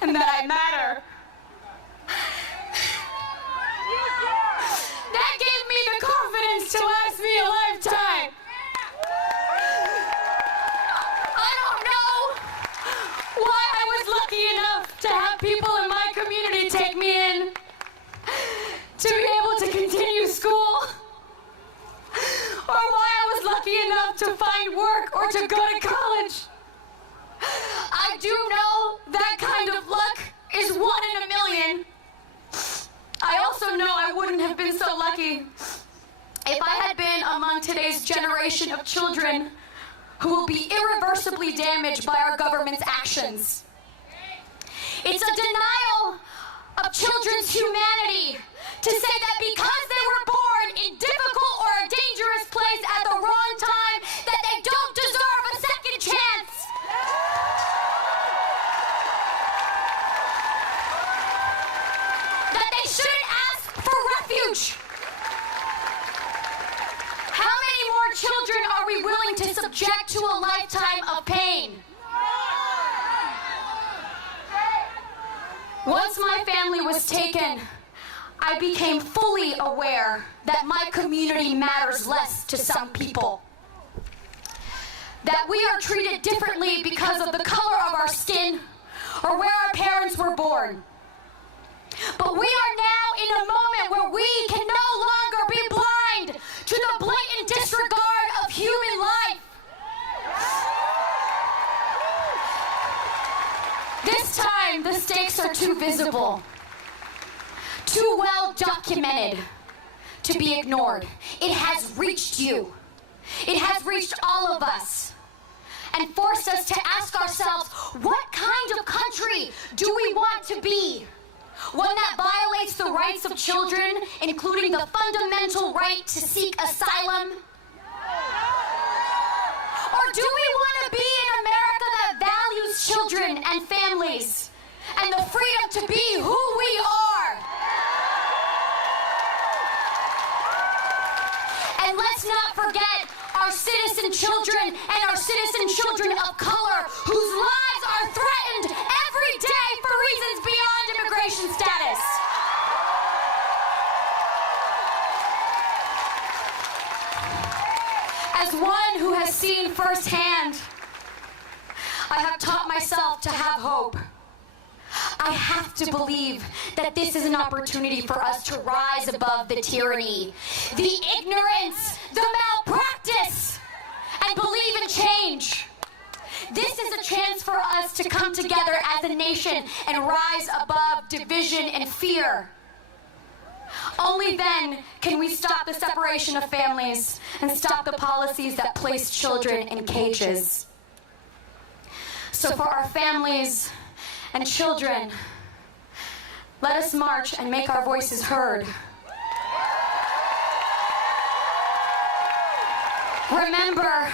and that I matter. That gave me the confidence to last me a lifetime. I don't know why I was lucky enough to have people in my community take me in, to be able to continue school, or why I was lucky enough to find work or to go to college. I do know that kind of luck is 1 in a million. I also know I wouldn't have been so lucky if I had been among today's generation of children who will be irreversibly damaged by our government's actions. It's a denial of children's humanity to say that because they were born in difficult or a dangerous place at the wrong time, that they don't deserve a second chance. That they shouldn't ask for refuge. How many more children are we willing to subject to a lifetime of pain? Once my family was taken, I became fully aware that my community matters less to some people. That we are treated differently because of the color of our skin or where our parents were born. But we are now in a moment where we can no longer be blind to the blatant disregard of human life. This time, the stakes are too visible, too well documented to be ignored. It has reached you. It has reached all of us and forced us to ask ourselves, what kind of country do we want to be? One that violates the rights of children, including the fundamental right to seek asylum? Or do we want to be an America that values children and families and the freedom to be who we are? And let's not forget our citizen children and our citizen children of color whose lives are threatened firsthand. I have taught myself to have hope. I have to believe that this is an opportunity for us to rise above the tyranny, the ignorance, the malpractice, and believe in change. This is a chance for us to come together as a nation and rise above division and fear. Only then can we stop the separation of families and stop the policies that place children in cages. So for our families and children, let us march and make our voices heard. Remember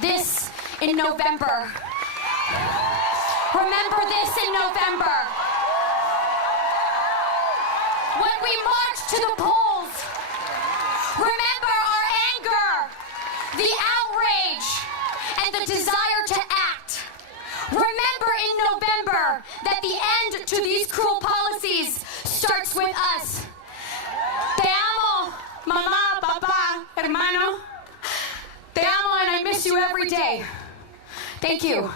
this in November. Remember this in November. When we march to the polls, remember our anger, the outrage, and the desire to act. Remember in November that the end to these cruel policies starts with us. Te amo, mamá, papá, hermano. Te amo and I miss you every day. Thank you.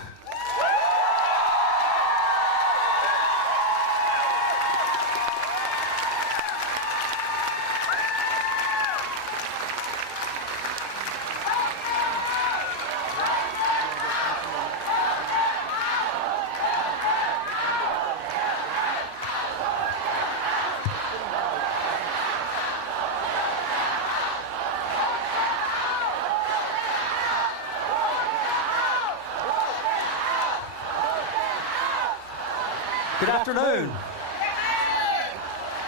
Good afternoon.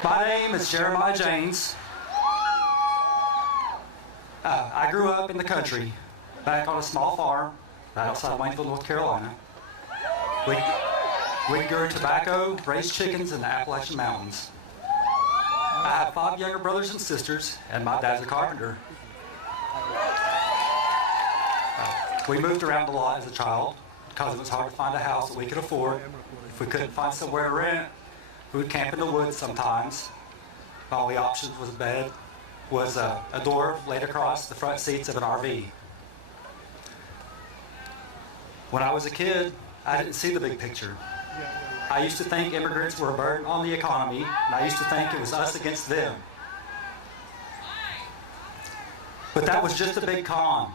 My name is Jeremiah James. I grew up in the country, back on a small farm right outside Waynesville, North Carolina. We grew tobacco, raised chickens in the Appalachian Mountains. I have 5 younger brothers and sisters, and my dad's a carpenter. We moved around a lot as a child because it was hard to find a house that we could afford. If we couldn't find somewhere to rent, we would camp in the woods sometimes. My only option was a bed, was a door laid across the front seats of an RV. When I was a kid, I didn't see the big picture. I used to think immigrants were a burden on the economy, and I used to think it was us against them. But that was just a big con.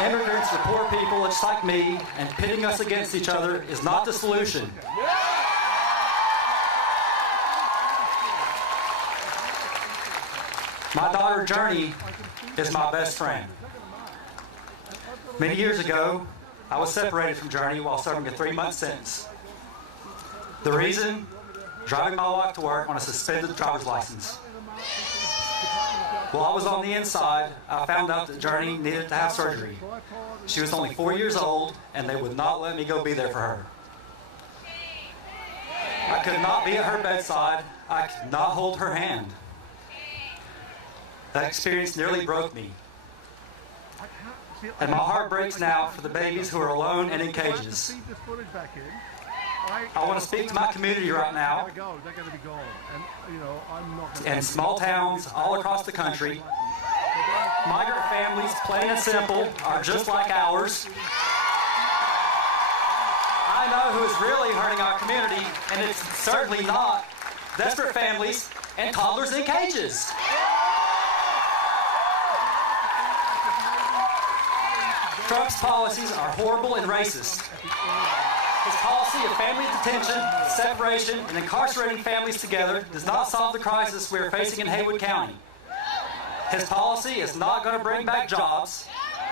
Immigrants are poor people just like me, and pitting us against each other is not the solution. My daughter Journey is my best friend. Many years ago, I was separated from Journey while serving a 3-month sentence. The reason? Driving my wife to work on a suspended driver's license. While I was on the inside, I found out that Journey needed to have surgery. She was only 4 years old, and they would not let me go be there for her. I could not be at her bedside. I could not hold her hand. That experience nearly broke me. And my heart breaks now for the babies who are alone and in cages. I want to speak to my community right now. In small towns all across the country, migrant families, plain and simple, are just like ours. I know who is really hurting our community, and it's certainly not desperate families and toddlers in cages. Trump's policies are horrible and racist. His policy of family detention, separation, and incarcerating families together does not solve the crisis we are facing in Haywood County. His policy is not going to bring back jobs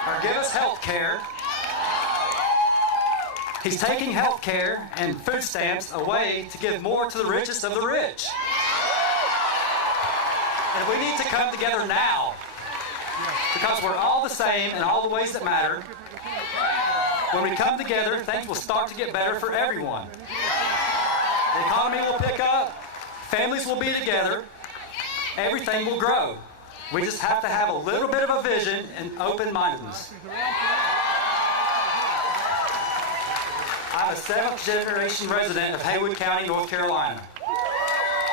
or give us health care. He's taking health care and food stamps away to give more to the richest of the rich. And we need to come together now, because we're all the same in all the ways that matter. When we come together, things will start to get better for everyone. The economy will pick up, families will be together, everything will grow. We just have to have a little bit of a vision and open-mindedness. I'm a 7th-generation resident of Haywood County, North Carolina,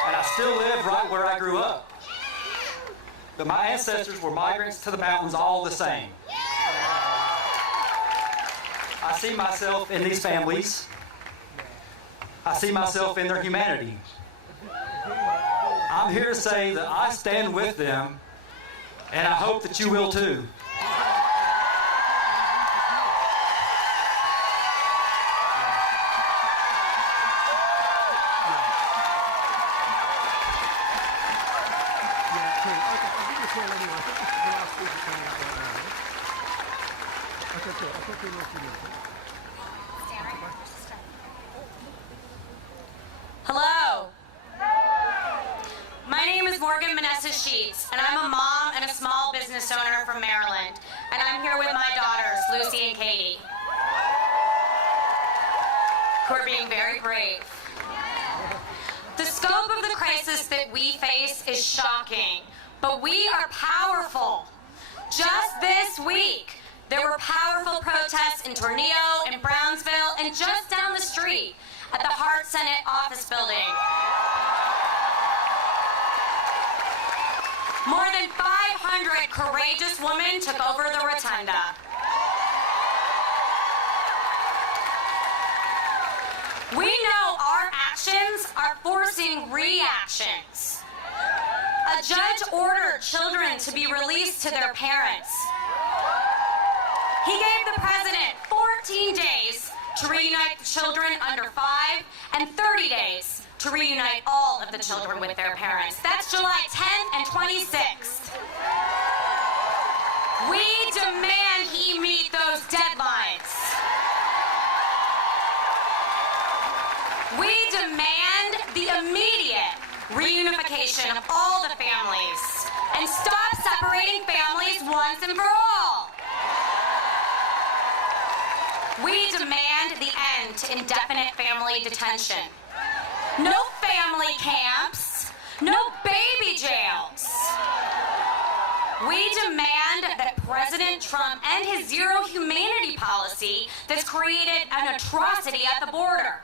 and I still live right where I grew up. but my ancestors were migrants to the mountains all the same. I see myself in these families. I see myself in their humanity. I'm here to say that I stand with them, and I hope that you will too. Hello. My name is Morgan Manessa Sheets, and I'm a mom and a small business owner from Maryland. And I'm here with my daughters, Lucy and Katie, who are being very brave. The scope of the crisis that we face is shocking, but we are powerful. Just this week, there were powerful protests in Tornillo, in Brownsville, and just down the street at the Hart Senate office building. More than 500 courageous women took over the rotunda. We know our actions are forcing reactions. A judge ordered children to be released to their parents. He gave the president 14 days to reunite the children under 5 and 30 days to reunite all of the children with their parents. That's July 10th and 26th. We demand he meet those deadlines. We demand the immediate reunification of all the families and stop separating families once and for all. We demand the end to indefinite family detention. No family camps, no baby jails. We demand that President Trump end his zero humanity policy that's created an atrocity at the border.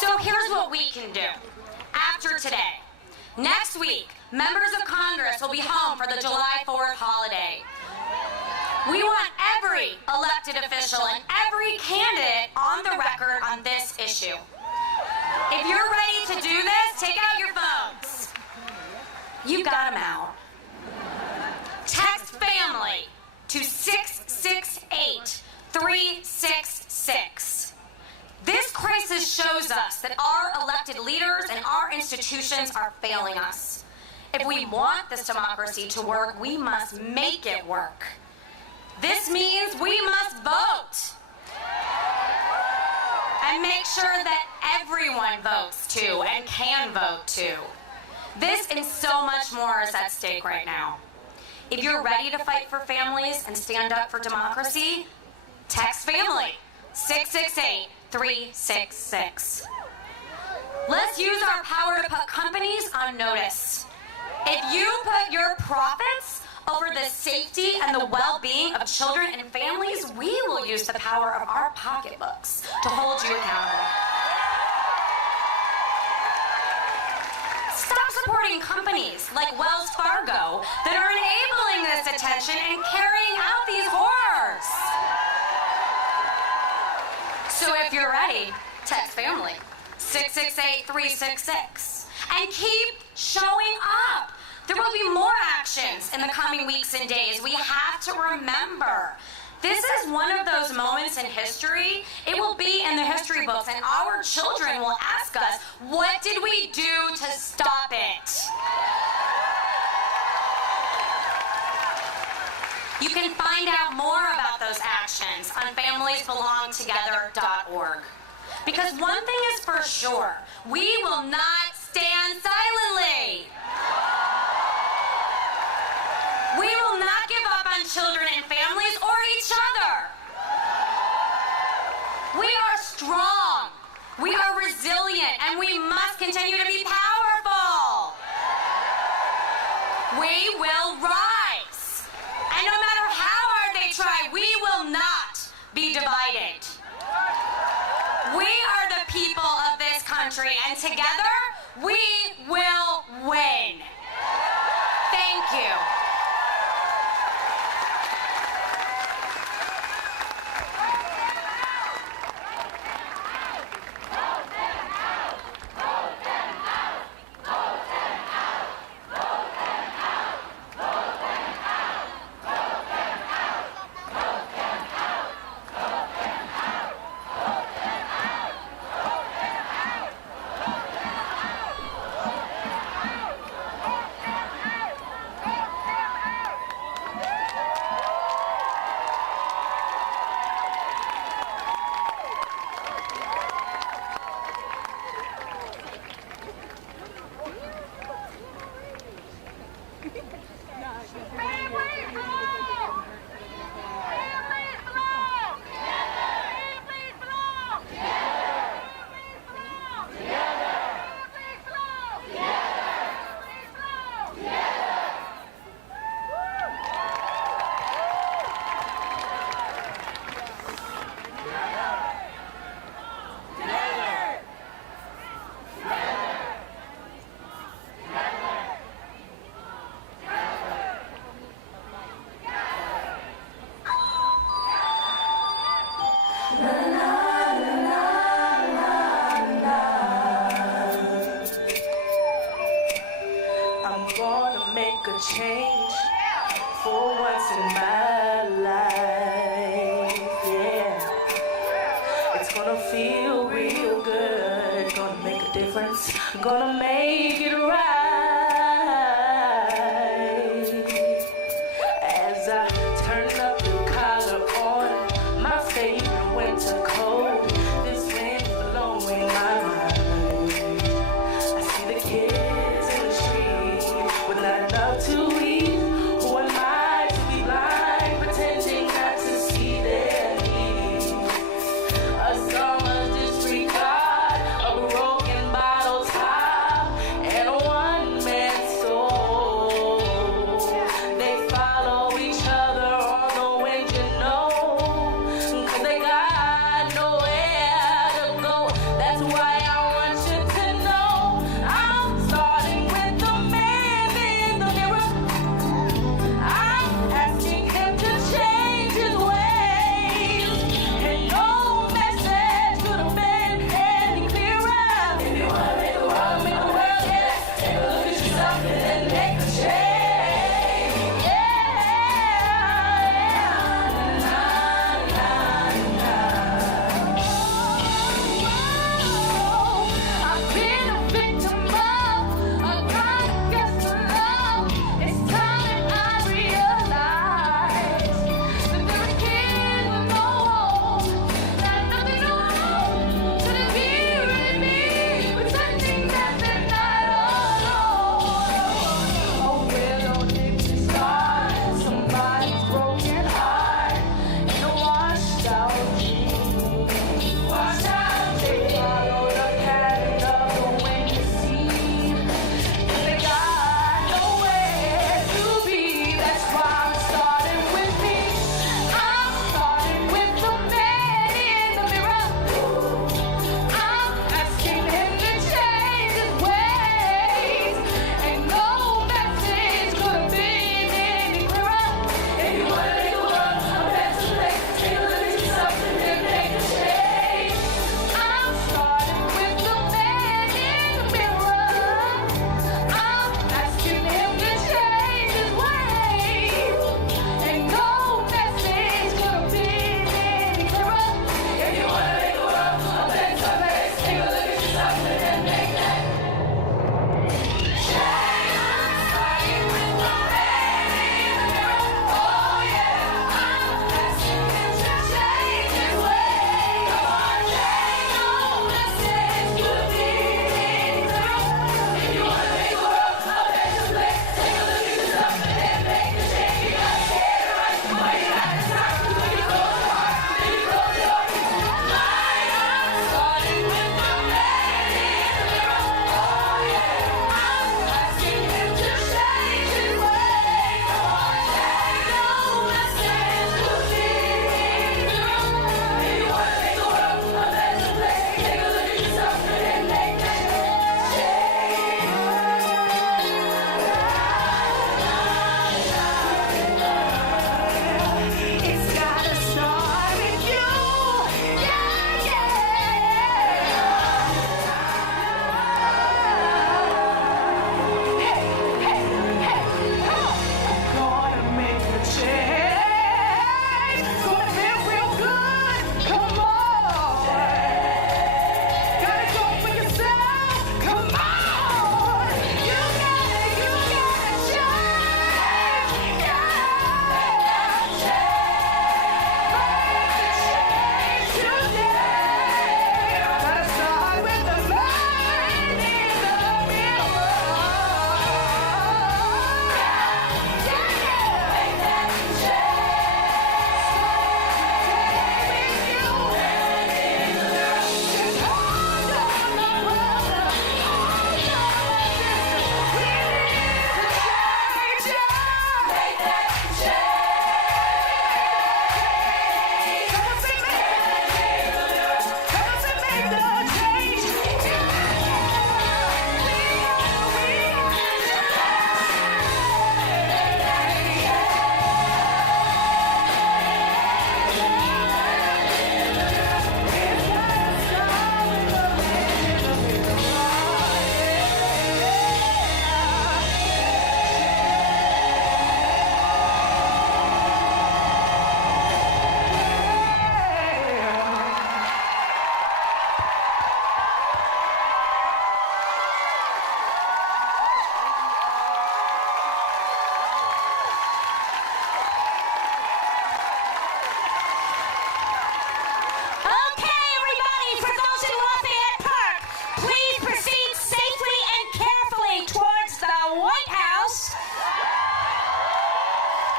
So here's what we can do. After today, next week, members of Congress will be home for the July 4th holiday. We want every elected official and every candidate on the record on this issue. If you're ready to do this, take out your phones. You got them out. Text family to 668-366. This crisis shows us that our elected leaders and our institutions are failing us. If we want this democracy to work, we must make it work. This means we must vote. And make sure that everyone votes too and can vote too. This and so much more is at stake right now. If you're ready to fight for families and stand up for democracy, text family 668-366. Let's use our power to put companies on notice. If you put your profits over the safety and the well-being of children and families, we will use the power of our pocketbooks to hold you accountable. Stop supporting companies like Wells Fargo that are enabling this attention and carrying out these horrors. So if you're ready, text family 668-366 and keep showing up. There will be more actions in the coming weeks and days. We have to remember, this is one of those moments in history. It will be in the history books, and our children will ask us, what did we do to stop it? You can find out more about those actions on familiesbelongtogether.org. Because one thing is for sure, we will not stand silently. We will not give up on children and families or each other. We are strong, we are resilient, and we must continue to be powerful. We will rise. And no matter how hard they try, we will not be divided. We are the people of this country, and together we will win. you. Change for once in my life, yeah. It's gonna feel real good, gonna make a difference, gonna make it right. As I turn up the collar on my favorite winter coat, this wind's blowing my mind. I see the kids in the street with not enough to eat. Who am I to be blind, pretending not to see their needs? A summer's disregard, a broken bottle top, and a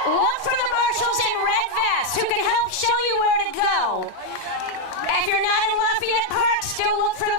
Look for the marshals in red vests who can help show you where to go. If you're not in Lafayette Park, still look for